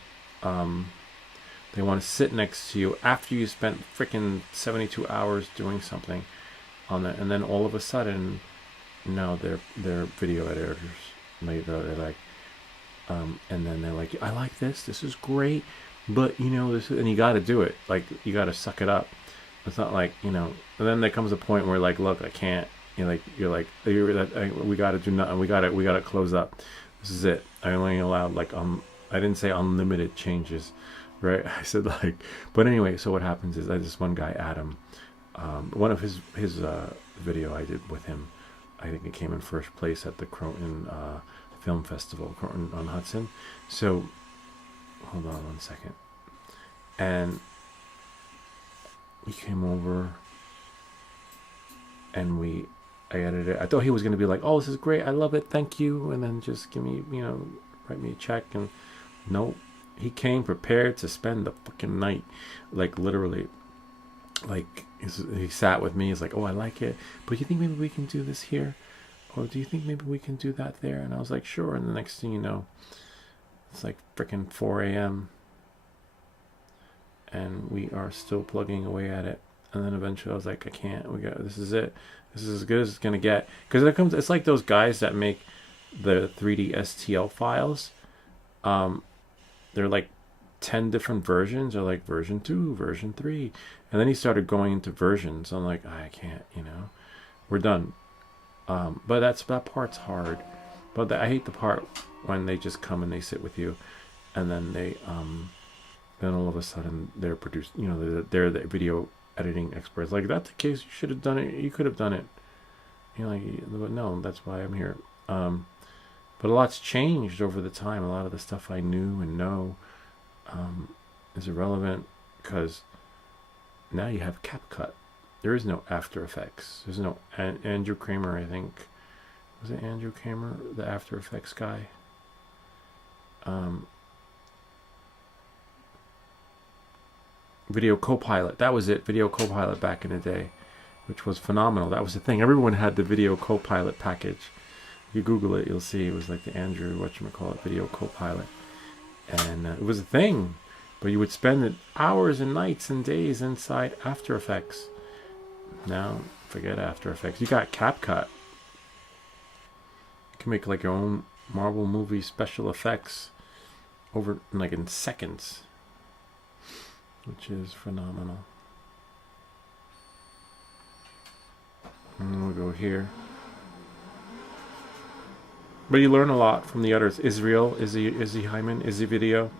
they want to sit next to you after you spent freaking 72 hours doing something on it, and then all of a sudden, no, they're video editors. They're like, and then they're like, I like this. This is great, but you know this, and you got to do it. Like you got to suck it up. It's not like, you know. And then there comes a point where like, look, I can't. You're like, we got to do nothing. We got to close up. This is it. I only allowed like I didn't say unlimited changes, right? I said like, but anyway. So what happens is this one guy, Adam, one of his video I did with him, I think it came in first place at the Croton Film Festival, Croton on Hudson. So hold on one second. And he came over and I edited it. I thought he was going to be like, oh, this is great, I love it, thank you, and then just give me, you know, write me a check. And nope, he came prepared to spend the fucking night, like literally. Like he sat with me. He's like, oh, I like it, but you think maybe we can do this here, or do you think maybe we can do that there? And I was like, sure. And the next thing you know, it's like freaking 4 a.m. and we are still plugging away at it. And then eventually I was like, I can't, this is it, this is as good as it's gonna get. Because it's like those guys that make the 3D STL files. They're like 10 different versions, or like version 2, version 3, and then he started going into versions. I'm like, I can't, you know, we're done. But that part's hard. But I hate the part when they just come and they sit with you, and then then all of a sudden they're produced, you know, they're the video editing experts. Like, that's the case, you should have done it, you could have done it, you know, like, but no, that's why I'm here. But a lot's changed over the time. A lot of the stuff I knew and know is irrelevant, because now you have CapCut. There is no After Effects. There's no Andrew Kramer, I think. Was it Andrew Kramer, the After Effects guy? Video Copilot. That was it. Video Copilot back in the day, which was phenomenal. That was the thing. Everyone had the Video Copilot package. If you Google it, you'll see it was like the Andrew, whatchamacallit, Video Copilot. And it was a thing. But you would spend hours and nights and days inside After Effects. Now, forget After Effects. You got CapCut. You can make like your own Marvel movie special effects over like in seconds, which is phenomenal. And we'll go here. But you learn a lot from the others. Israel, Izzy Hyman, Izzy Video.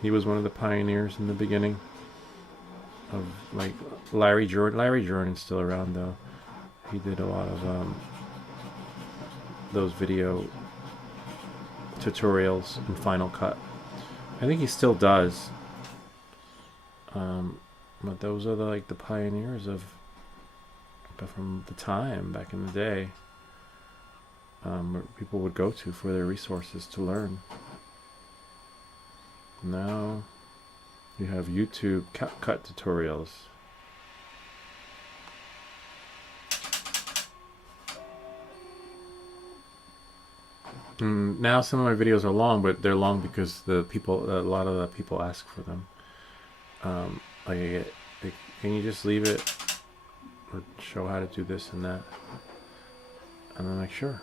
He was one of the pioneers in the beginning of like Larry Jordan. Larry Jordan's still around though. He did a lot of those video tutorials in Final Cut. I think he still does. But those are the pioneers of from the time back in the day. Where people would go to for their resources to learn. Now you have YouTube CapCut tutorials. Now some of my videos are long, but they're long because a lot of the people ask for them. Can you just leave it or show how to do this and that? And I'm like, sure.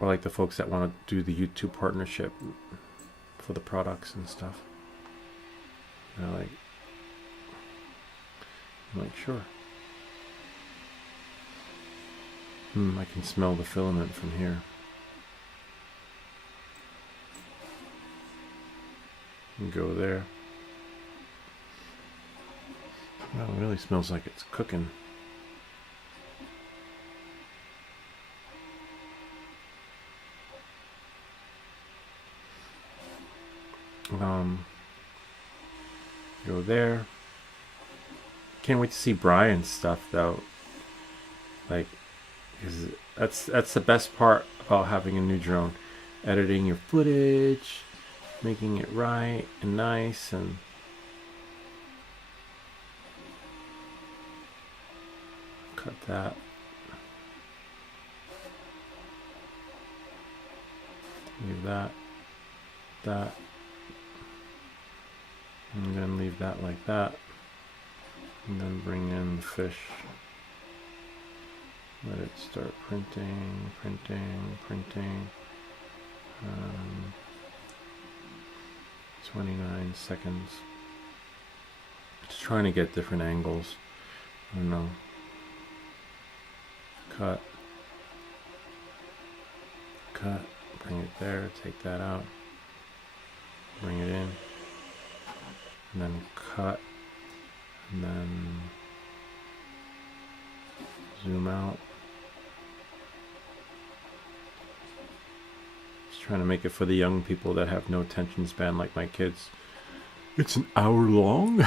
Or like the folks that want to do the YouTube partnership for the products and stuff. They're like, I'm like, sure. I can smell the filament from here. And go there. Well, it really smells like it's cooking. Go there. Can't wait to see Brian's stuff though. Like, 'cause that's the best part about having a new drone. Editing your footage, making it right and nice, and cut that. Leave that, and then leave that like that, and then bring in the fish. Let it start printing. 29 seconds. Just trying to get different angles. I don't know. Cut. Bring it there. Take that out. Bring it in. And then cut. And then zoom out. Just trying to make it for the young people that have no attention span like my kids. It's an hour long?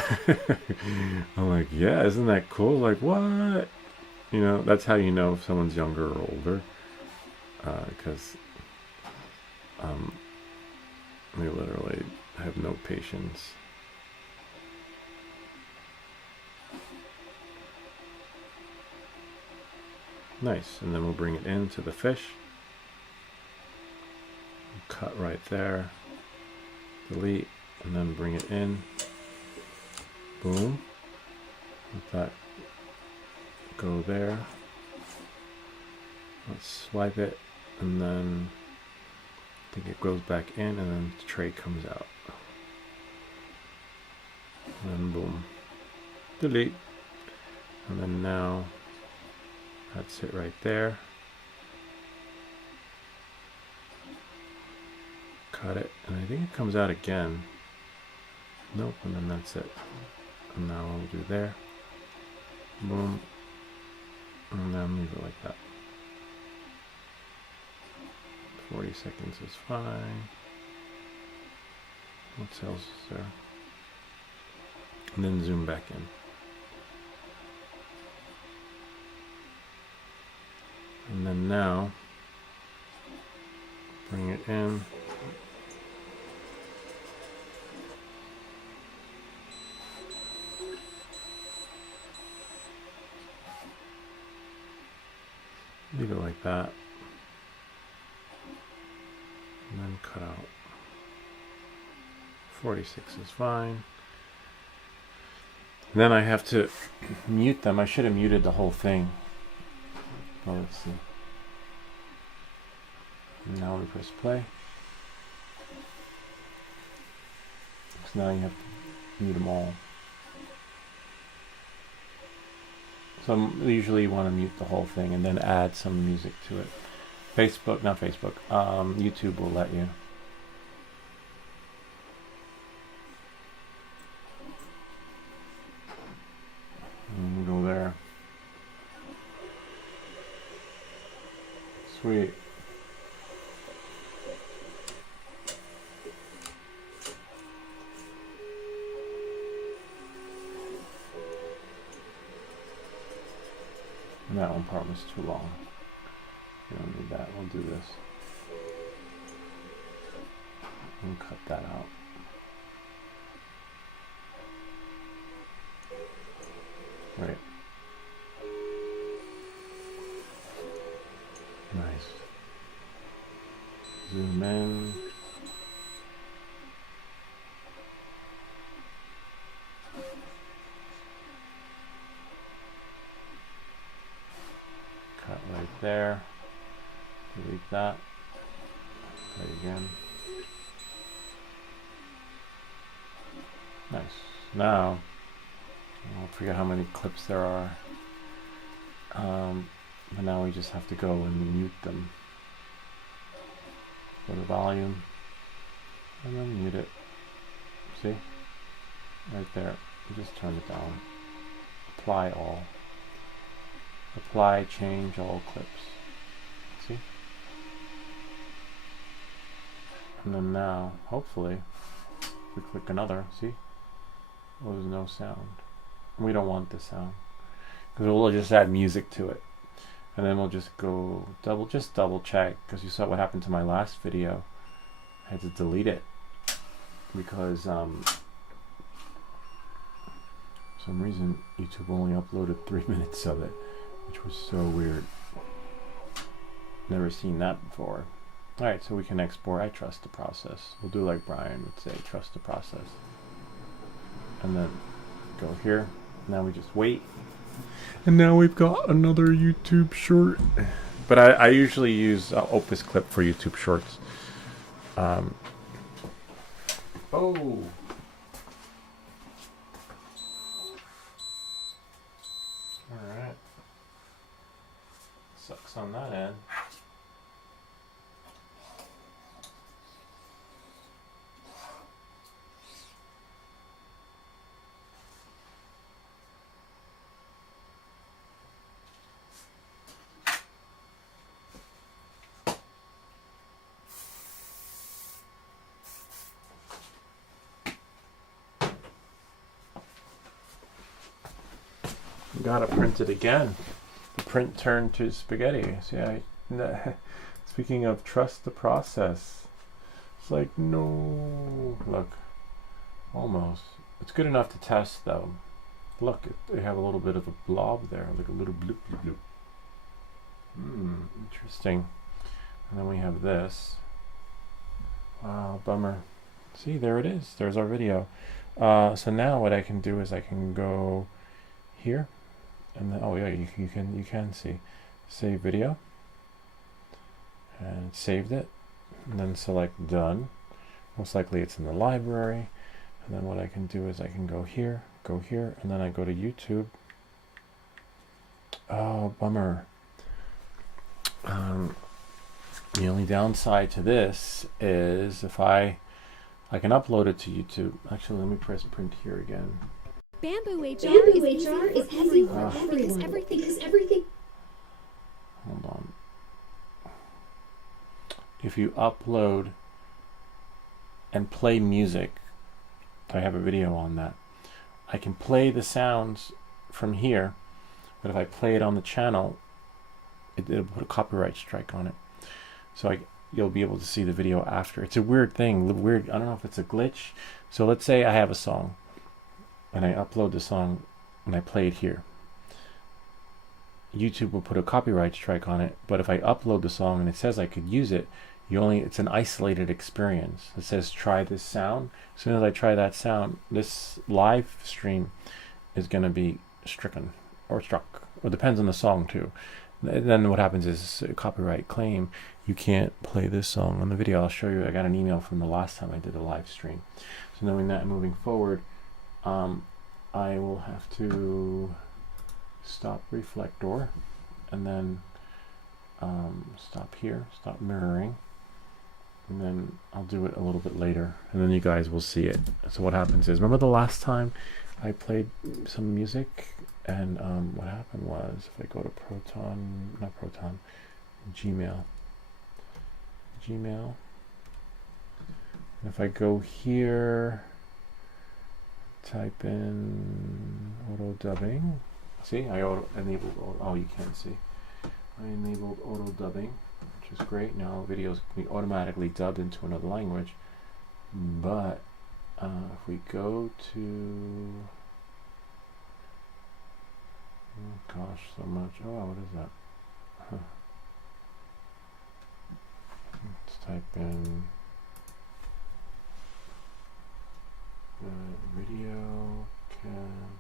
I'm like, yeah, isn't that cool? Like, what? You know, that's how you know if someone's younger or older. Because they literally have no patience. Nice, and then we'll bring it into the fish. Cut right there. Delete, and then bring it in. Boom. Let that go there. Let's swipe it, and then I think it goes back in, and then the tray comes out. And then boom. Delete. And then now that's it right there. Cut it, and I think it comes out again. Nope, and then that's it. And now we'll do there. Boom. And then leave it like that. 40 seconds is fine. What else is there? And then zoom back in. And then now, bring it in. Leave it like that. And then cut out. 46 is fine. And then I have to mute them. I should have muted the whole thing. Well, let's see. Now we press play. So now you have to mute them all. So usually you want to mute the whole thing and then add some music to it. YouTube will let you. And go there. Sweet. And that one part was too long. We don't need that. We'll do this. And cut that out. Right. Nice. Zoom in. Cut right there. Delete that. Play again. Nice. Now, I forget how many clips there are. But now we just have to go and mute them. Go to volume. And then mute it. See? Right there. Just turn it down. Apply all. Apply, change all clips. See? And then now, hopefully, If we click another, see? Oh, there's no sound. We don't want the sound because we'll just add music to it, and then we'll just go double check, because you saw what happened to my last video. I had to delete it because some reason YouTube only uploaded 3 minutes of it, which was so weird. Never seen that before. Alright, so we can export. I trust the process. We'll do like Brian would say, trust the process. And then go here. Now we just wait. And now we've got another YouTube short. But I usually use Opus Clip for YouTube shorts. Oh! Alright. Sucks on that end. Gotta print it again. The print turned to spaghetti. See, speaking of trust the process. It's like, no. Look. Almost. It's good enough to test, though. Look, they have a little bit of a blob there. Like a little bloop, bloop, bloop. Interesting. And then we have this. Wow, bummer. See, there it is. There's our video. So now what I can do is I can go here. And then, oh yeah, you can see save video, and it saved it, and then select done. Most likely it's in the library, and then what I can do is I can go here, and then I go to YouTube. Oh, bummer. The only downside to this is if I can upload it to YouTube. Actually, let me press print here again. Bamboo HR is everywhere. Because everything. Hold on. If you upload and play music, I have a video on that. I can play the sounds from here, but if I play it on the channel, it'll put a copyright strike on it. So you'll be able to see the video after. It's a weird thing. I don't know if it's a glitch. So let's say I have a song, and I upload the song and I play it here. YouTube will put a copyright strike on it, but if I upload the song and it says I could use it, it's an isolated experience. It says try this sound. As soon as I try that sound, this live stream is going to be stricken or struck. Or depends on the song too. Then what happens is a copyright claim. You can't play this song on the video. I'll show you. I got an email from the last time I did a live stream. So knowing that, moving forward, I will have to stop reflector, and then stop here, stop mirroring, and then I'll do it a little bit later, and then you guys will see it. So what happens is, remember the last time I played some music, and what happened was, if I go to Gmail, and if I go here, type in auto dubbing. See, I enabled oh, you can't see. I enabled auto dubbing, which is great. Now videos can be automatically dubbed into another language. But if we go to, oh gosh, so much. Oh, what is that? Huh. Let's type in video can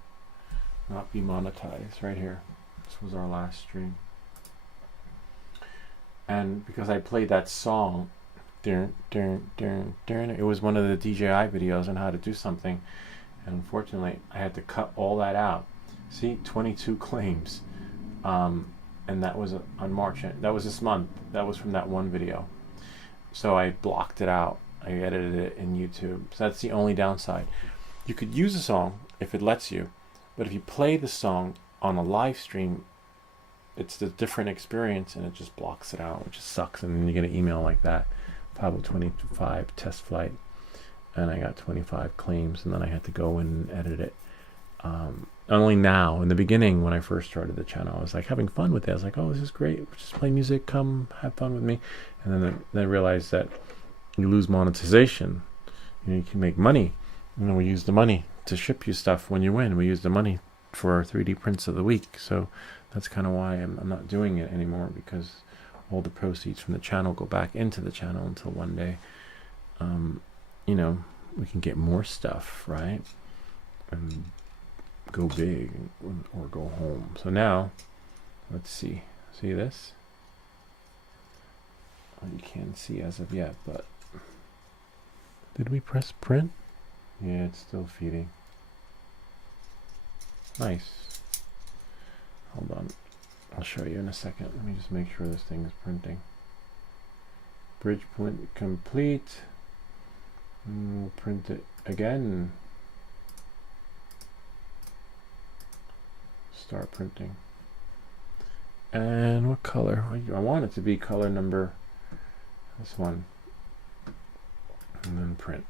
not be monetized. Right here. This was our last stream. And because I played that song, it was one of the DJI videos on how to do something. And unfortunately, I had to cut all that out. See, 22 claims. And that was on March. That was this month. That was from that one video. So I blocked it out. I edited it in YouTube. So that's the only downside. You could use a song if it lets you, but if you play the song on a live stream, it's a different experience and it just blocks it out, which just sucks. And then you get an email like that, Pablo 25 test flight. and I got 25 claims, and then I had to go and edit it. Only now, in the beginning, when I first started the channel, I was like having fun with it. I was like, oh, this is great. Just play music, come have fun with me. And then I realized that you lose monetization. You can make money. We use the money to ship you stuff when you win. We use the money for our 3D prints of the week. So that's kind of why I'm not doing it anymore, because all the proceeds from the channel go back into the channel until one day, we can get more stuff, right? And go big or go home. So now, let's see. See this? Well, you can't see as of yet, but did we press print? Yeah, it's still feeding. Nice. Hold on. I'll show you in a second. Let me just make sure this thing is printing. Bridge print complete. And we'll print it again. Start printing. And what color? I want it to be color number, this one. And then print.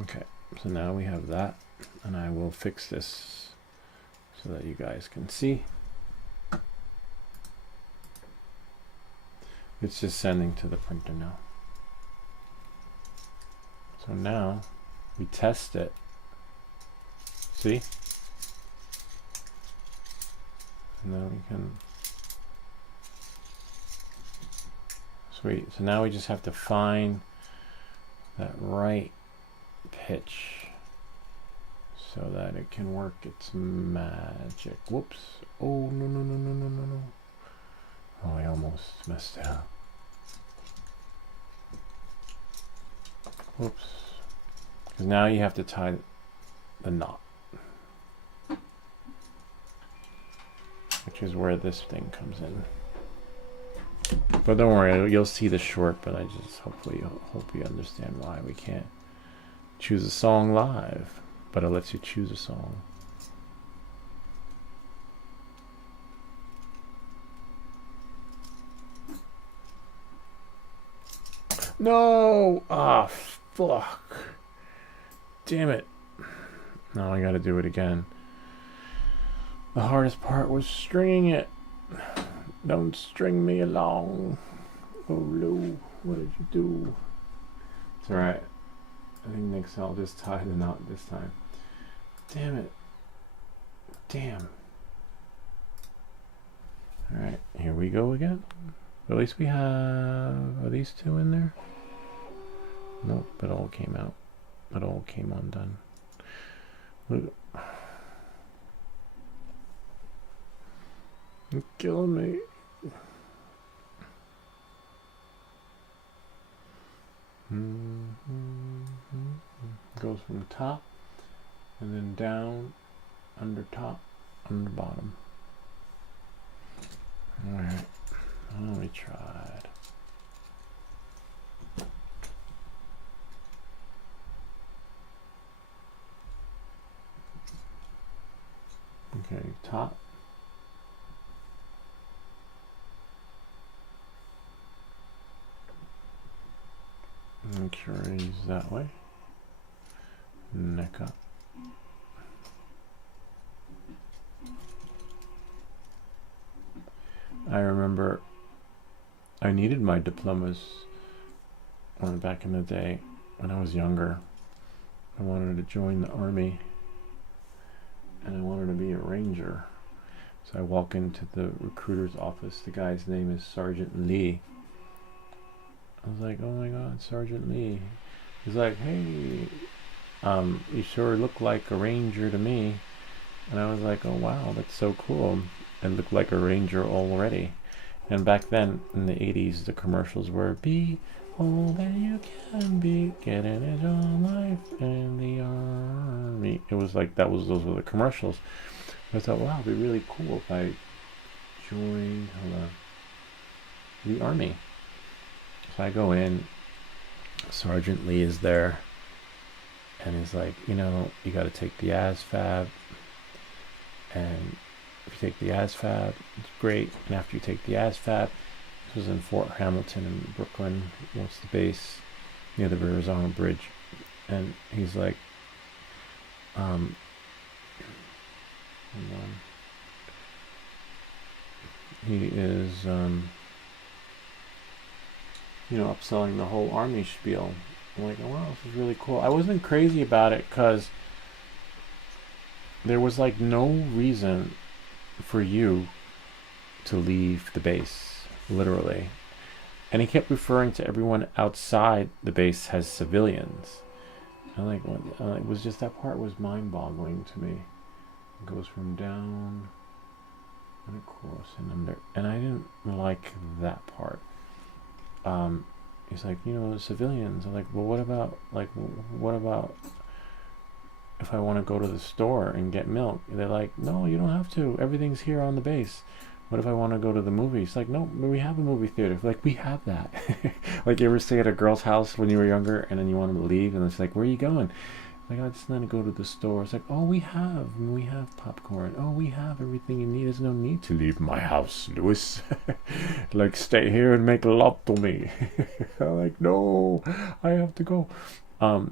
Okay, so now we have that, and I will fix this so that you guys can see. It's just sending to the printer now. So now we test it. See? And then we can. Sweet. So now we just have to find that right pitch so that it can work its magic. Whoops. Oh, no. Oh, I almost messed it up. Whoops. Because now you have to tie the knot, which is where this thing comes in. But don't worry, you'll see the short, but I just hope you understand why we can't choose a song live, but it lets you choose a song. No! Ah, fuck. Damn it. Now I gotta do it again. The hardest part was stringing it. Don't string me along. Oh, Lou, what did you do? It's alright. I think next I'll just tie the knot this time. Damn it. Damn. Alright, here we go again. At least we have, are these two in there? Nope, it all came out. It all came undone. Look. You're killing me. Goes from top and then down, under top, under bottom. Alright. Oh, we tried. Okay, top. Make sure he's that way. Neck up. I remember I needed my diplomas back in the day when I was younger. I wanted to join the army and I wanted to be a ranger. So I walk into the recruiter's office. The guy's name is Sergeant Lee. I was like, oh my God, Sergeant Lee. He's like, hey, you sure look like a ranger to me. And I was like, oh wow, that's so cool. I look like a ranger already. And back then, in the 80s, the commercials were, be all that you can be, get an edge on life in the army. It was like, those were the commercials. I thought, wow, it'd be really cool if I joined the army. So I go in, Sergeant Lee is there, and he's like, you got to take the ASVAB, and if you take the ASVAB, it's great, and after you take the ASVAB, this was in Fort Hamilton in Brooklyn, what's the base, near the Verrazano Bridge, and he's like, hold on. He is, upselling the whole army spiel. I'm like, wow, this is really cool. I wasn't crazy about it because there was like no reason for you to leave the base, literally. And he kept referring to everyone outside the base as civilians. I'm like, it was just, that part was mind-boggling to me. It goes from down and across and under, and I didn't like that part. He's like, civilians. I'm like, well, what about if I want to go to the store and get milk? And they're like, no, you don't have to. Everything's here on the base. What if I want to go to the movies? Like, no, we have a movie theater. Like, we have that. Like, you ever stay at a girl's house when you were younger and then you wanted to leave and it's like, where are you going? Like, I just want to go to the store. It's like, oh, we have popcorn. Oh, we have everything you need. There's no need to leave my house, Louis. Like, stay here and make love to me. I'm like, no, I have to go.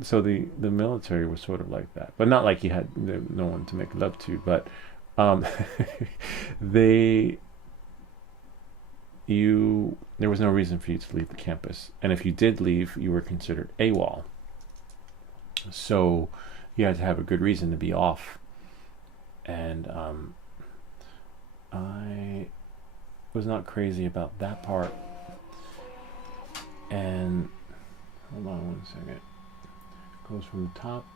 So the military was sort of like that, but not like you had no one to make love to, but there was no reason for you to leave the campus, and if you did leave, you were considered AWOL. So you had to have a good reason to be off. And I was not crazy about that part. And hold on one second. Goes from top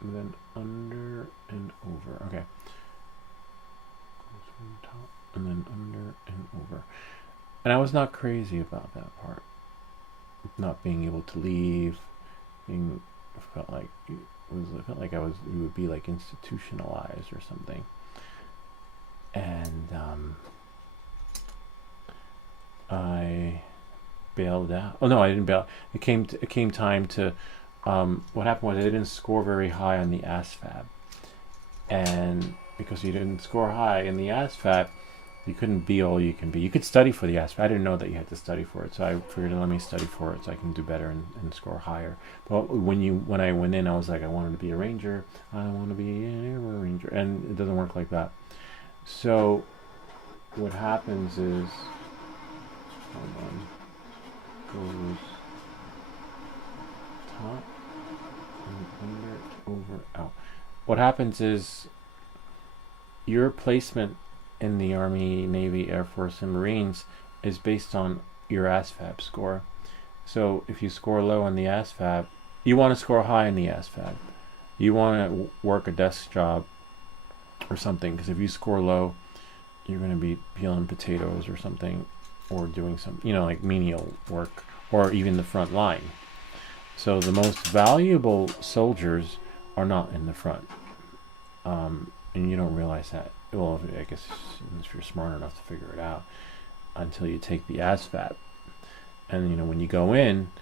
and then under and over. Okay. Goes from top and then under and over. And I was not crazy about that part. Not being able to leave, I felt like we would be like institutionalized or something. And I bailed out. Oh no, I didn't bail. It came time to what happened was I didn't score very high on the ASVAB. And because you didn't score high in the ASVAB, you couldn't be all you can be. You could study for the ASVAB. I didn't know that you had to study for it, so I figured, let me study for it so I can do better and score higher. But when I went in, I was like, I wanted to be a ranger. I want to be an air ranger, and it doesn't work like that. So what happens is, hold on, goes top and under, over, out. What happens is your placement in the Army, Navy, Air Force, and Marines is based on your ASVAB score. So if you score low on the ASVAB, you want to score high in the ASVAB. You want to work a desk job or something, because if you score low, you're going to be peeling potatoes or something, or doing some, like menial work, or even the front line. So the most valuable soldiers are not in the front. And you don't realize that. Well, I guess if you're smart enough to figure it out, until you take the ASVAB. And when you go in,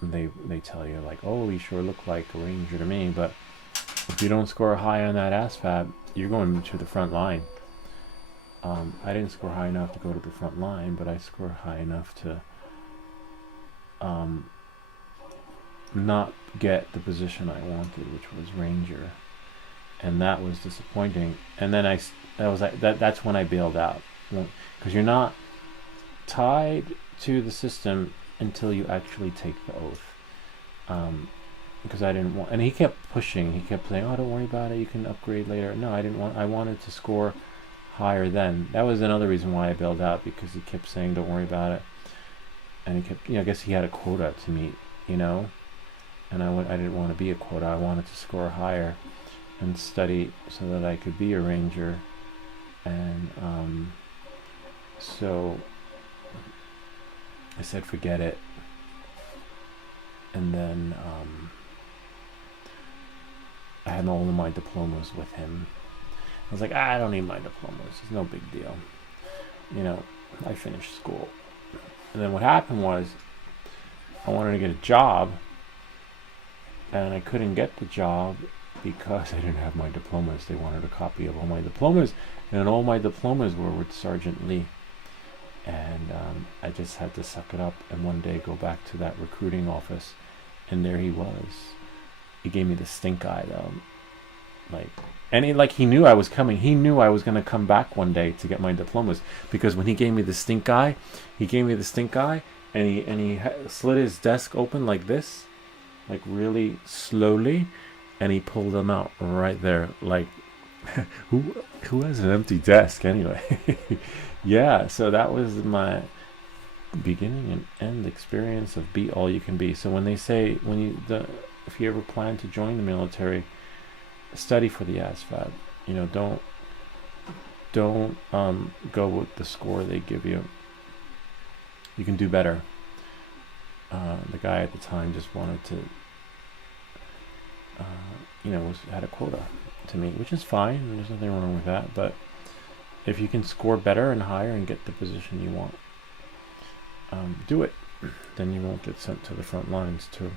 they tell you like, oh, you sure look like a ranger to me, but if you don't score high on that ASVAB, you're going to the front line. I didn't score high enough to go to the front line, but I scored high enough to not get the position I wanted, which was ranger. And that was disappointing. And then that's when I bailed out, because you're not tied to the system until you actually take the oath. Because I didn't want, and he kept pushing. He kept saying, "Oh, don't worry about it. You can upgrade later." No, I didn't want. I wanted to score higher then. That was another reason why I bailed out, because he kept saying, "Don't worry about it," and he kept. I guess he had a quota to meet. And I didn't want to be a quota. I wanted to score higher and study so that I could be a ranger. And so I said, forget it. And then I had all of my diplomas with him. I was like, I don't need my diplomas. It's no big deal. I finished school. And then what happened was, I wanted to get a job, and I couldn't get the job because I didn't have my diplomas. They wanted a copy of all my diplomas, and all my diplomas were with Sergeant Lee. And I just had to suck it up and one day go back to that recruiting office and there he was. He gave me the stink eye though, like, and he knew I was coming. He knew I was gonna come back one day to get my diplomas, because when he gave me the stink eye, and he slid his desk open like this, like really slowly, and he pulled them out right there. Like, who has an empty desk anyway? Yeah, so that was my beginning and end experience of be all you can be. So when they say, if you ever plan to join the military, study for the ASVAB. You know, don't go with the score they give you. You can do better. The guy at the time just wanted to, had a quota to meet, which is fine. There's nothing wrong with that. But if you can score better and higher and get the position you want, do it. Then you won't get sent to the front lines too.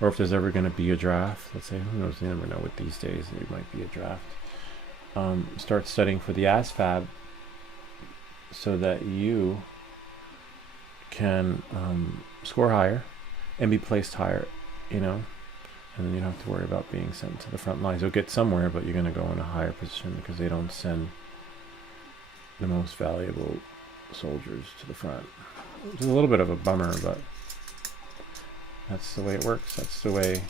Or if there's ever going to be a draft, let's say, who knows, you never know with these days, there might be a draft. Start studying for the ASVAB so that you can score higher and be placed higher, you know, and then you don't have to worry about being sent to the front lines. You'll get somewhere, but you're going to go in a higher position because they don't send the most valuable soldiers to the front. It's a little bit of a bummer, but that's the way it works. That's the way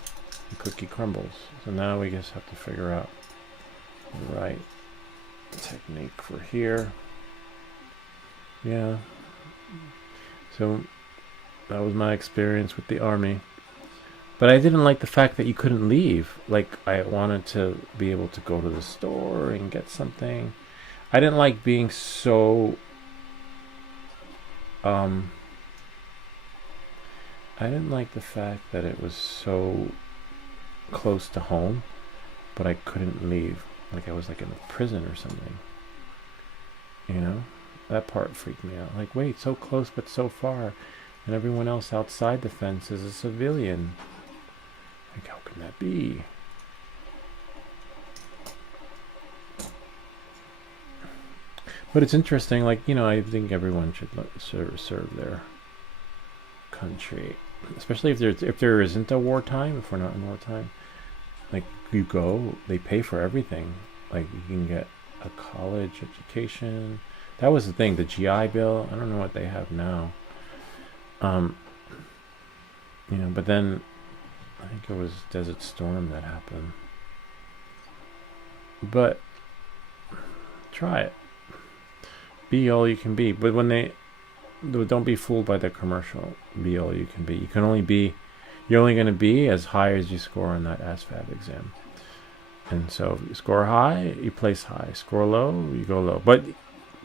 the cookie crumbles. So now we just have to figure out the right technique for here. Yeah. So that was my experience with the Army. But I didn't like the fact that you couldn't leave. Like, I wanted to be able to go to the store and get something. I didn't like being so I didn't like the fact that it was so close to home, but I couldn't leave. Like I was like in a prison or something. You know? That part freaked me out. Like, wait, so close but so far. And everyone else outside the fence is a civilian. Like, how can that be? But it's interesting, like, you know, I think everyone should serve their country. Especially if there isn't a wartime, if we're not in wartime. Like, you go, they pay for everything. Like, you can get a college education. That was the thing, the GI Bill. I don't know what they have now. You know, but then I think it was Desert Storm that happened. But try it. Be all you can be. But when don't be fooled by the commercial. Be all you can be. You can only be, you're only going to be as high as you score on that ASVAB exam. And so if you score high, you place high. Score low, you go low. But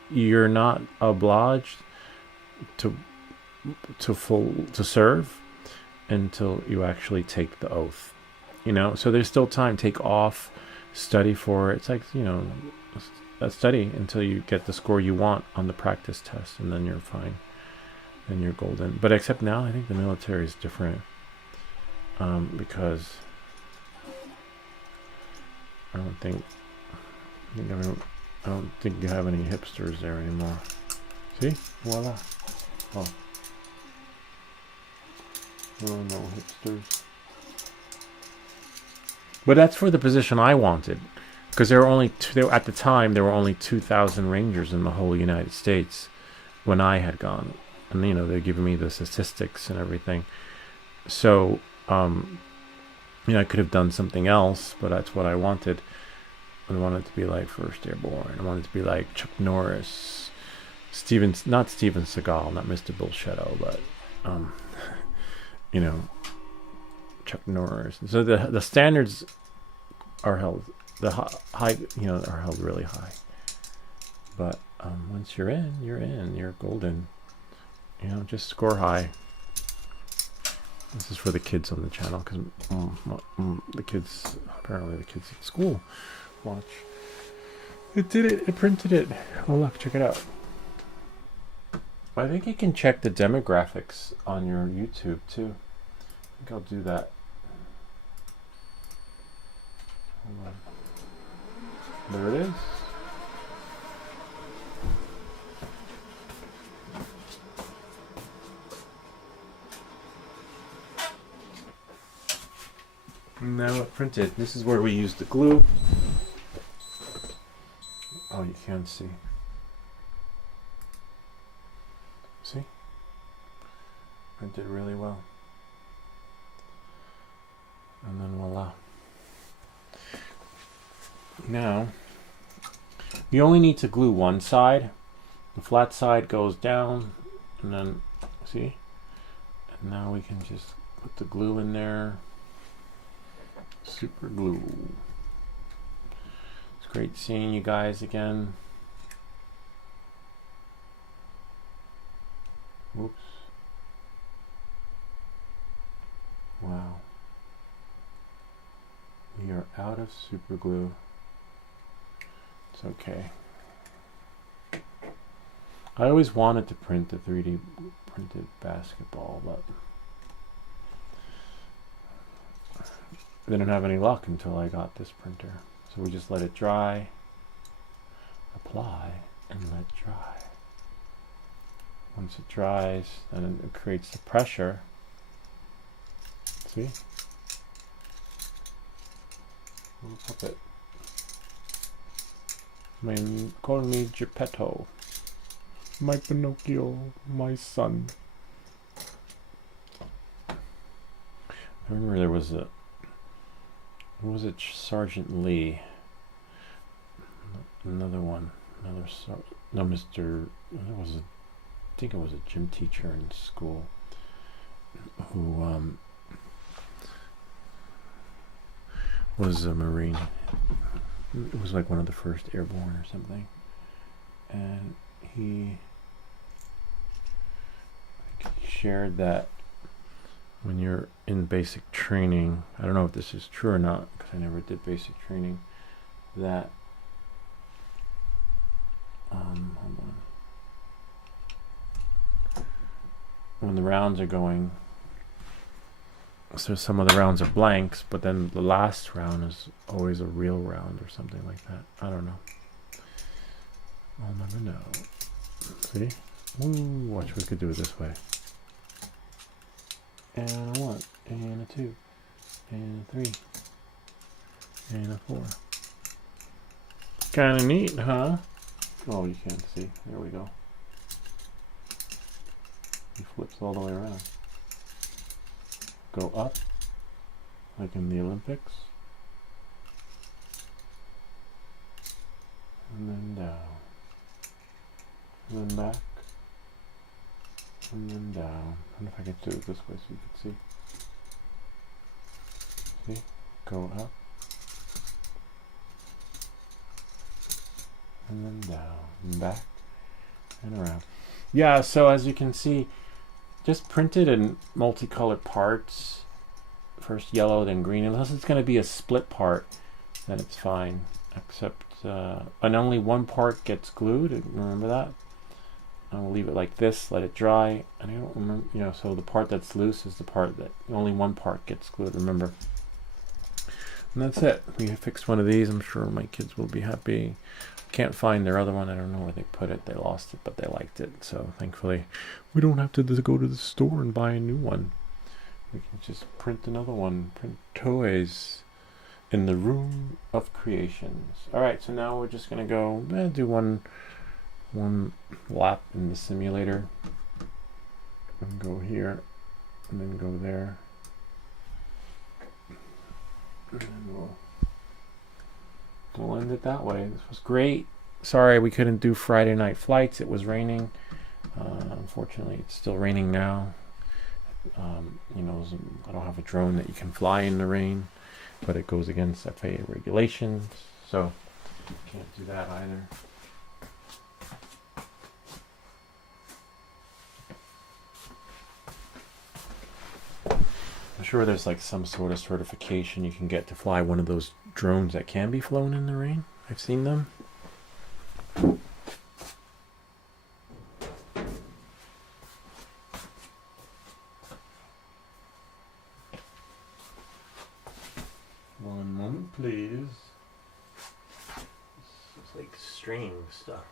you're not obliged to serve until you actually take the oath. You know, so there's still time. Take off, study for it. It's like, you know, study until you get the score you want on the practice test, and then you're fine. Then you're golden. But except now, I think the military is different, because I don't think you have any hipsters there anymore. See, voila. Oh, no hipsters. But that's for the position I wanted. Because there were only at the time there were only 2,000 Rangers in the whole United States when I had gone, and you know they're giving me the statistics and everything. So you know, I could have done something else, but that's what I wanted. I wanted to be like 1st Airborne. I wanted to be like Chuck Norris, not Steven Seagal, not Mr. Bullshetto, but you know, Chuck Norris. So the standards are held. The high, you know, are held really high. But once you're in, you're golden. You know, just score high. This is for the kids on the channel, because apparently the kids at school watch. It did it. It printed it. Oh look, check it out. I think you can check the demographics on your YouTube too. I think I'll do that. Hold on. There it is. Now it printed. This is where we use the glue. Oh, you can't see. See? Printed really well. And then voila. Now, you only need to glue one side. The flat side goes down, and then, see? And now we can just put the glue in there. Super glue. It's great seeing you guys again. Whoops. Wow. We are out of super glue. It's okay. I always wanted to print the 3D printed basketball, but I didn't have any luck until I got this printer. So we just let it dry, apply, and let dry. Once it dries, then it creates the pressure. See? Little puppet. Call me Geppetto. My Pinocchio, my son. I remember there was a, who was it? Sergeant Lee. Another one. No, Mr. There was I think it was a gym teacher in school who was a Marine. It was like one of the first airborne or something. And he shared that when you're in basic training, I don't know if this is true or not because I never did basic training, that hold on. When the rounds are going, so some of the rounds are blanks, but then the last round is always a real round or something like that. I don't know. I'll never know. See? Ooh, watch, we could do it this way. And a 1, and a 2, and a 3, and a 4. Kinda neat, huh? Oh, you can't see. There we go. He flips all the way around. Go up, like in the Olympics. And then down. And then back. And then down. I wonder if I could do it this way so you can see. See? Go up. And then down. And back. And around. Yeah, so as you can see, just print it in multicolored parts. First yellow, then green. Unless it's going to be a split part, then it's fine. Except, and only one part gets glued. Remember that? I'll leave it like this, let it dry, and I don't remember, you know, so the part that's loose is the part that only one part gets glued, remember. And that's it. We fixed one of these. I'm sure my kids will be happy. Can't find their other one. I don't know where they put it. They lost it, but they liked it. So thankfully, we don't have to go to the store and buy a new one. We can just print another one. Print toys in the room of creations. All right, so now we're just going to go do one lap in the simulator and go here and then go there and then we'll end it that way. This was great. Sorry we couldn't do Friday night flights. It was raining. Unfortunately, it's still raining now. You know, I don't have a drone that you can fly in the rain, but it goes against FAA regulations, so can't do that either. I'm sure there's like some sort of certification you can get to fly one of those drones that can be flown in the rain. I've seen them. One moment, please. It's like string stuff.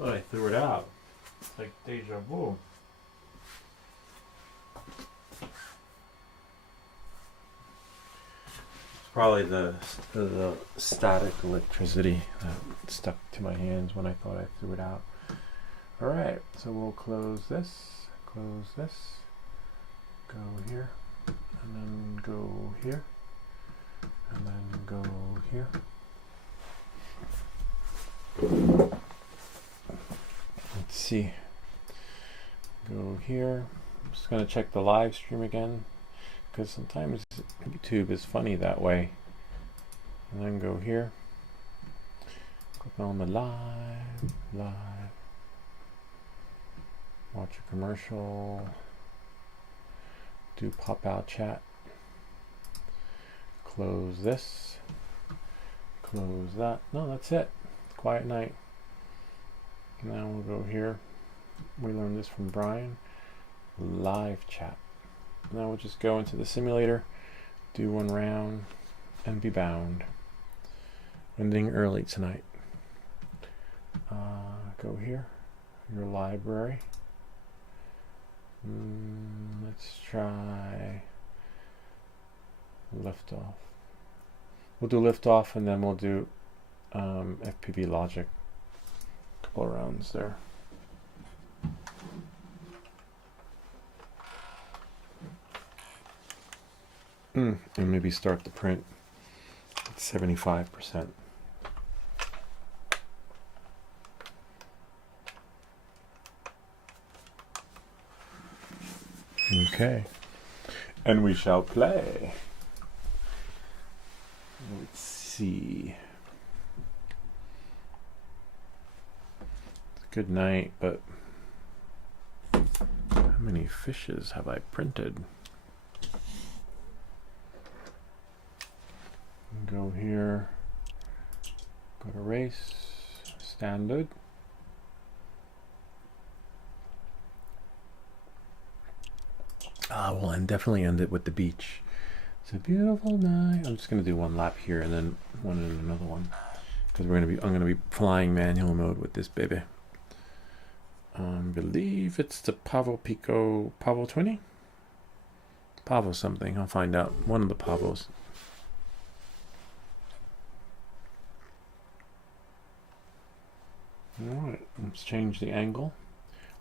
Oh, I threw it out. It's like deja vu. Probably the static electricity that stuck to my hands when I thought I threw it out. Alright, so we'll close this, go here, and then go here, and then go here. Let's see. Go here. I'm just going to check the live stream again, because sometimes YouTube is funny that way. And then go here. Click on the live. Watch a commercial. Do pop out chat. Close this. Close that. No, that's it. Quiet night. Now we'll go here. We learned this from Brian. Live chat. Now we'll just go into the simulator, do one round, and be bound. Ending early tonight. Go here. Your library. Let's try liftoff. We'll do liftoff and then we'll do FPV logic. Couple of rounds there. And maybe start the print at 75%. Okay. And we shall play. Let's see. It's a good night, but how many fishes have I printed? Go here, go to race, standard. Well, and definitely end it with the beach. It's a beautiful night. I'm just gonna do one lap here and then one in another one, because I'm gonna be flying manual mode with this baby. Believe it's the Pavo Pico Pavo 20, Pavo something. I'll find out. One of the Pavos. Alright, let's change the angle.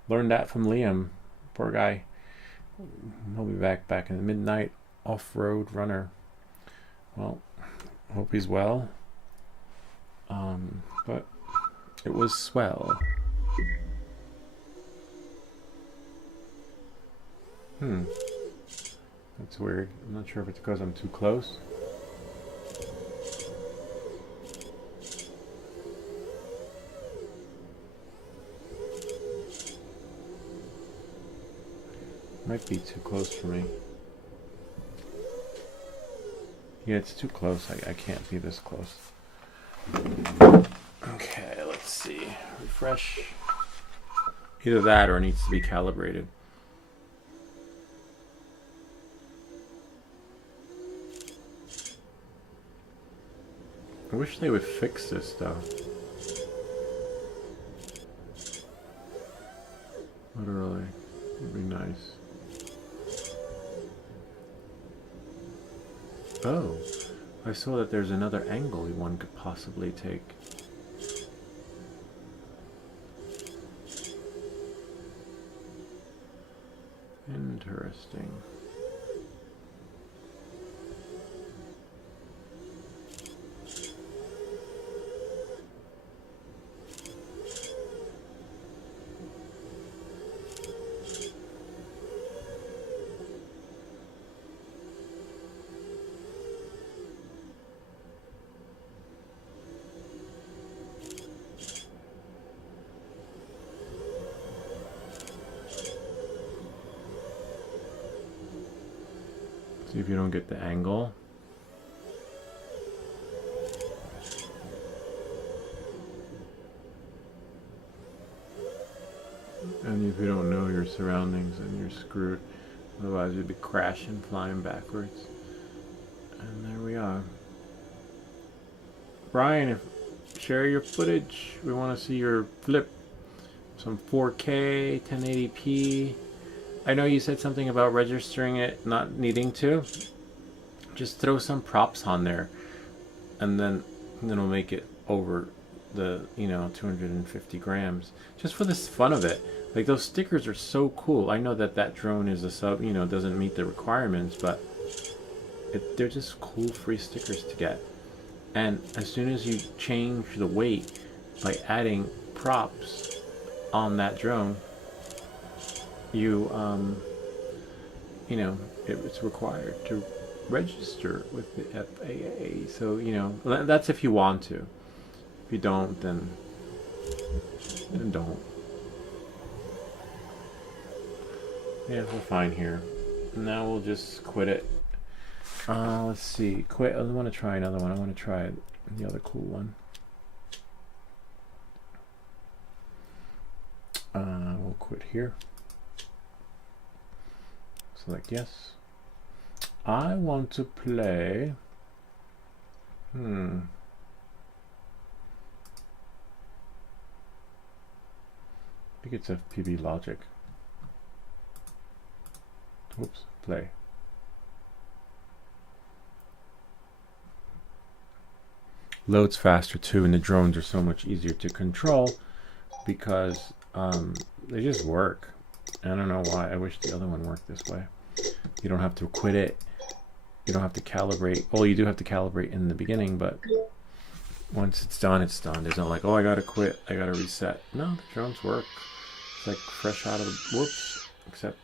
Learned that from Liam. Poor guy. He'll be back in the midnight off-road runner. Well, hope he's well. But it was swell. That's weird. I'm not sure if it's because I'm too close. Might be too close for me. Yeah, it's too close. I can't be this close. Okay, let's see. Refresh. Either that or it needs to be calibrated. I wish they would fix this though. Literally. It'd be nice. Oh, I saw that there's another angle one could possibly take. Interesting. See if you don't get the angle. And if you don't know your surroundings, then you're screwed. Otherwise you'd be crashing, flying backwards. And there we are. Brian, share your footage. We want to see your flip. Some 4K, 1080p. I know you said something about registering it not needing to. just throw some props on there, and then it'll make it over the 250 grams, just for the fun of it. Like, those stickers are so cool. I know that drone is a sub, doesn't meet the requirements, but they're just cool free stickers to get. And as soon as you change the weight by adding props on that drone, it's required to register with the FAA. So, that's if you want to. If you don't, then don't. Yeah, we're fine here. Now we'll just quit it. Let's see. Quit. I want to try another one. I want to try the other cool one. We'll quit here. Select yes. I want to play. I think it's FPV Logic. Oops, play. Loads faster too, and the drones are so much easier to control because they just work. I don't know why. I wish the other one worked this way. You don't have to quit it. You don't have to calibrate. Well, you do have to calibrate in the beginning, but once it's done, it's done. There's not like, oh, I gotta quit, I gotta reset. No, the drones work. It's like fresh out of the whoops, except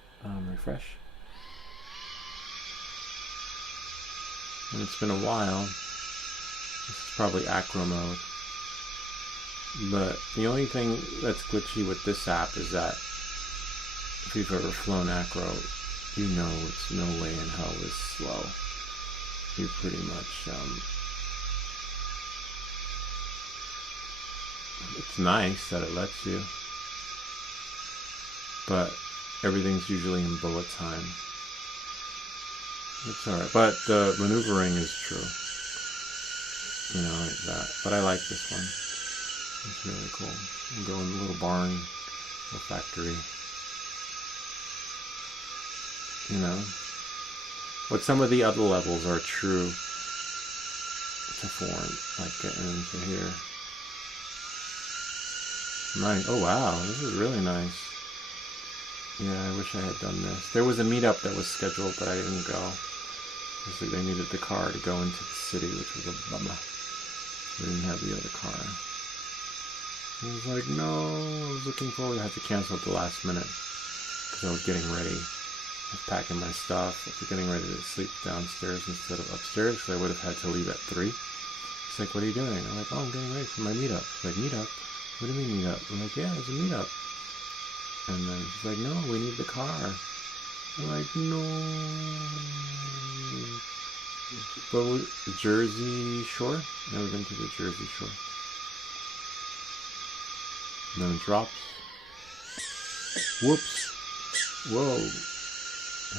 refresh. And it's been a while. This is probably acro mode. But the only thing that's glitchy with this app is that if you've ever flown acro, you know it's no way in hell is slow. You pretty much, it's nice that it lets you, but everything's usually in bullet time. It's alright, but the maneuvering is true. Like that. But I like this one. It's really cool. I'm going to a little barn, little factory. But some of the other levels are true to form, like getting into here. Nice. Oh wow, this is really nice. Yeah, I wish I had done this. There was a meetup that was scheduled, but I didn't go. Because they needed the car to go into the city, which was a bummer. We didn't have the other car. I was like, no, I was looking forward. I had to cancel at the last minute because I was getting ready. I was packing my stuff. I was getting ready to sleep downstairs instead of upstairs because I would have had to leave at 3. She's like, what are you doing? I'm like, oh, I'm getting ready for my meetup. She's like, meetup? What do you mean meetup? I'm like, yeah, it's a meetup. And then she's like, no, we need the car. I'm like, no. But Jersey Shore? Never been to the Jersey Shore. And then it drops. Whoops. Whoa.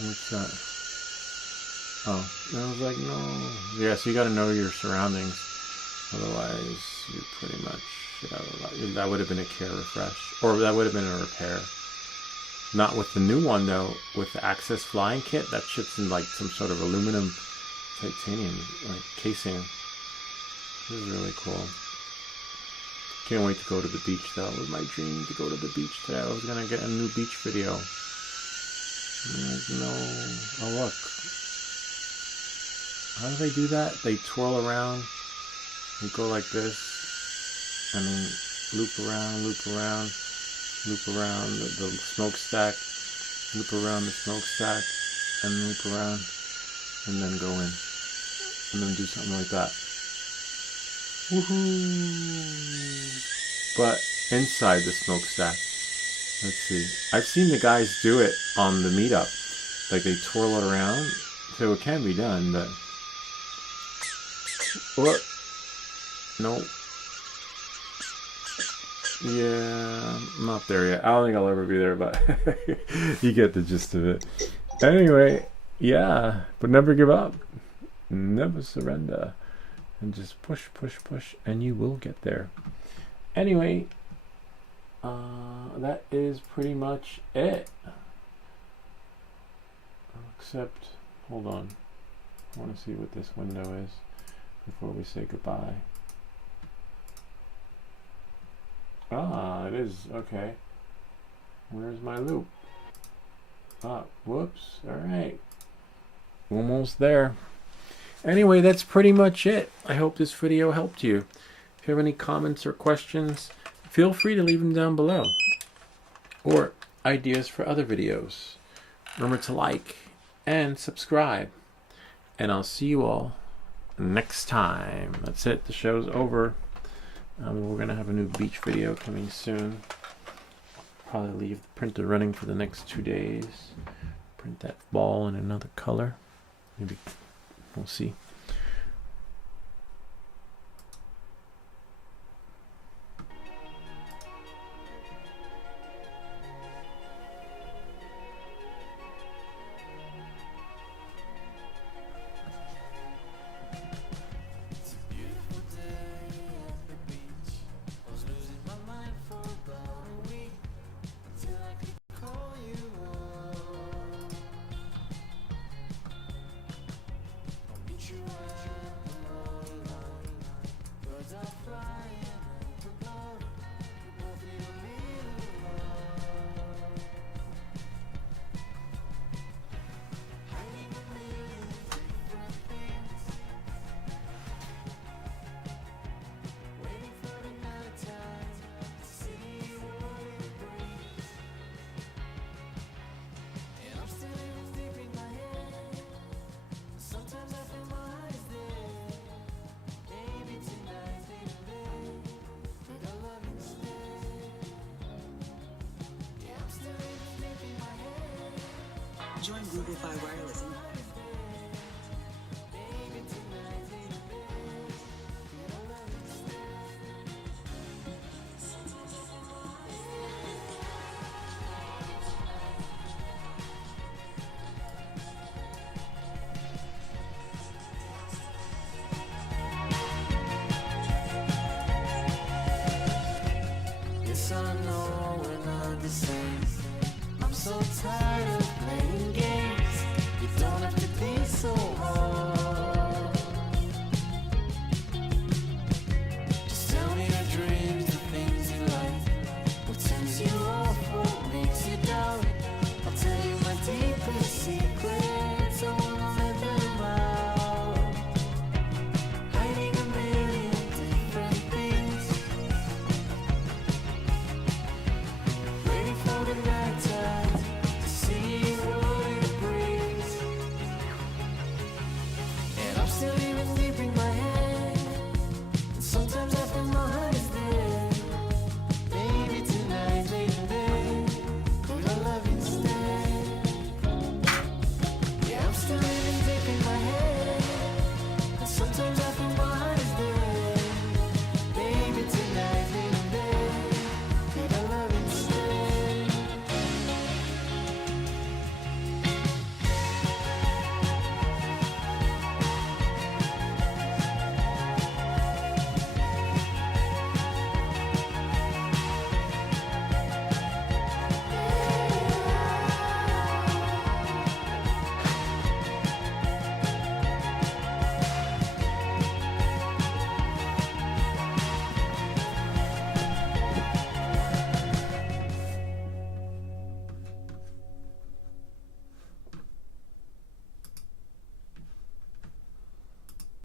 What's that? Oh, and I was like, no. Yeah, so you gotta know your surroundings. Otherwise, you pretty much, that would have been a care refresh. Or that would have been a repair. Not with the new one, though. With the Access flying kit, that shit's in like some sort of aluminum titanium like casing. This is really cool. Can't wait to go to the beach though. It was my dream to go to the beach today. I was gonna get a new beach video. No. Oh look. How do they do that? They twirl around. You go like this. And then loop around, the smokestack, loop around the smokestack, and loop around, and then go in, and then do something like that. Woohoo! But inside the smokestack, let's see. I've seen the guys do it on the meetup, like they twirl it around, so it can be done, but what? No. Yeah, I'm not there yet. I don't think I'll ever be there, but you get the gist of it. Anyway, yeah, but never give up. Never surrender. And just push, and you will get there. Anyway, that is pretty much it. Except, hold on. I want to see what this window is before we say goodbye. Ah, it is. Okay. Where's my loop? Ah, whoops. Alright. Almost there. Anyway, that's pretty much it. I hope this video helped you. If you have any comments or questions, feel free to leave them down below. Or ideas for other videos. Remember to like and subscribe. And I'll see you all next time. That's it. The show's over. We're going to have a new beach video coming soon. Probably leave the printer running for the next 2 days. Print that ball in another color. Maybe we'll see. Join Google Fi Wireless. Yes, I know we're not the same. I'm so tired of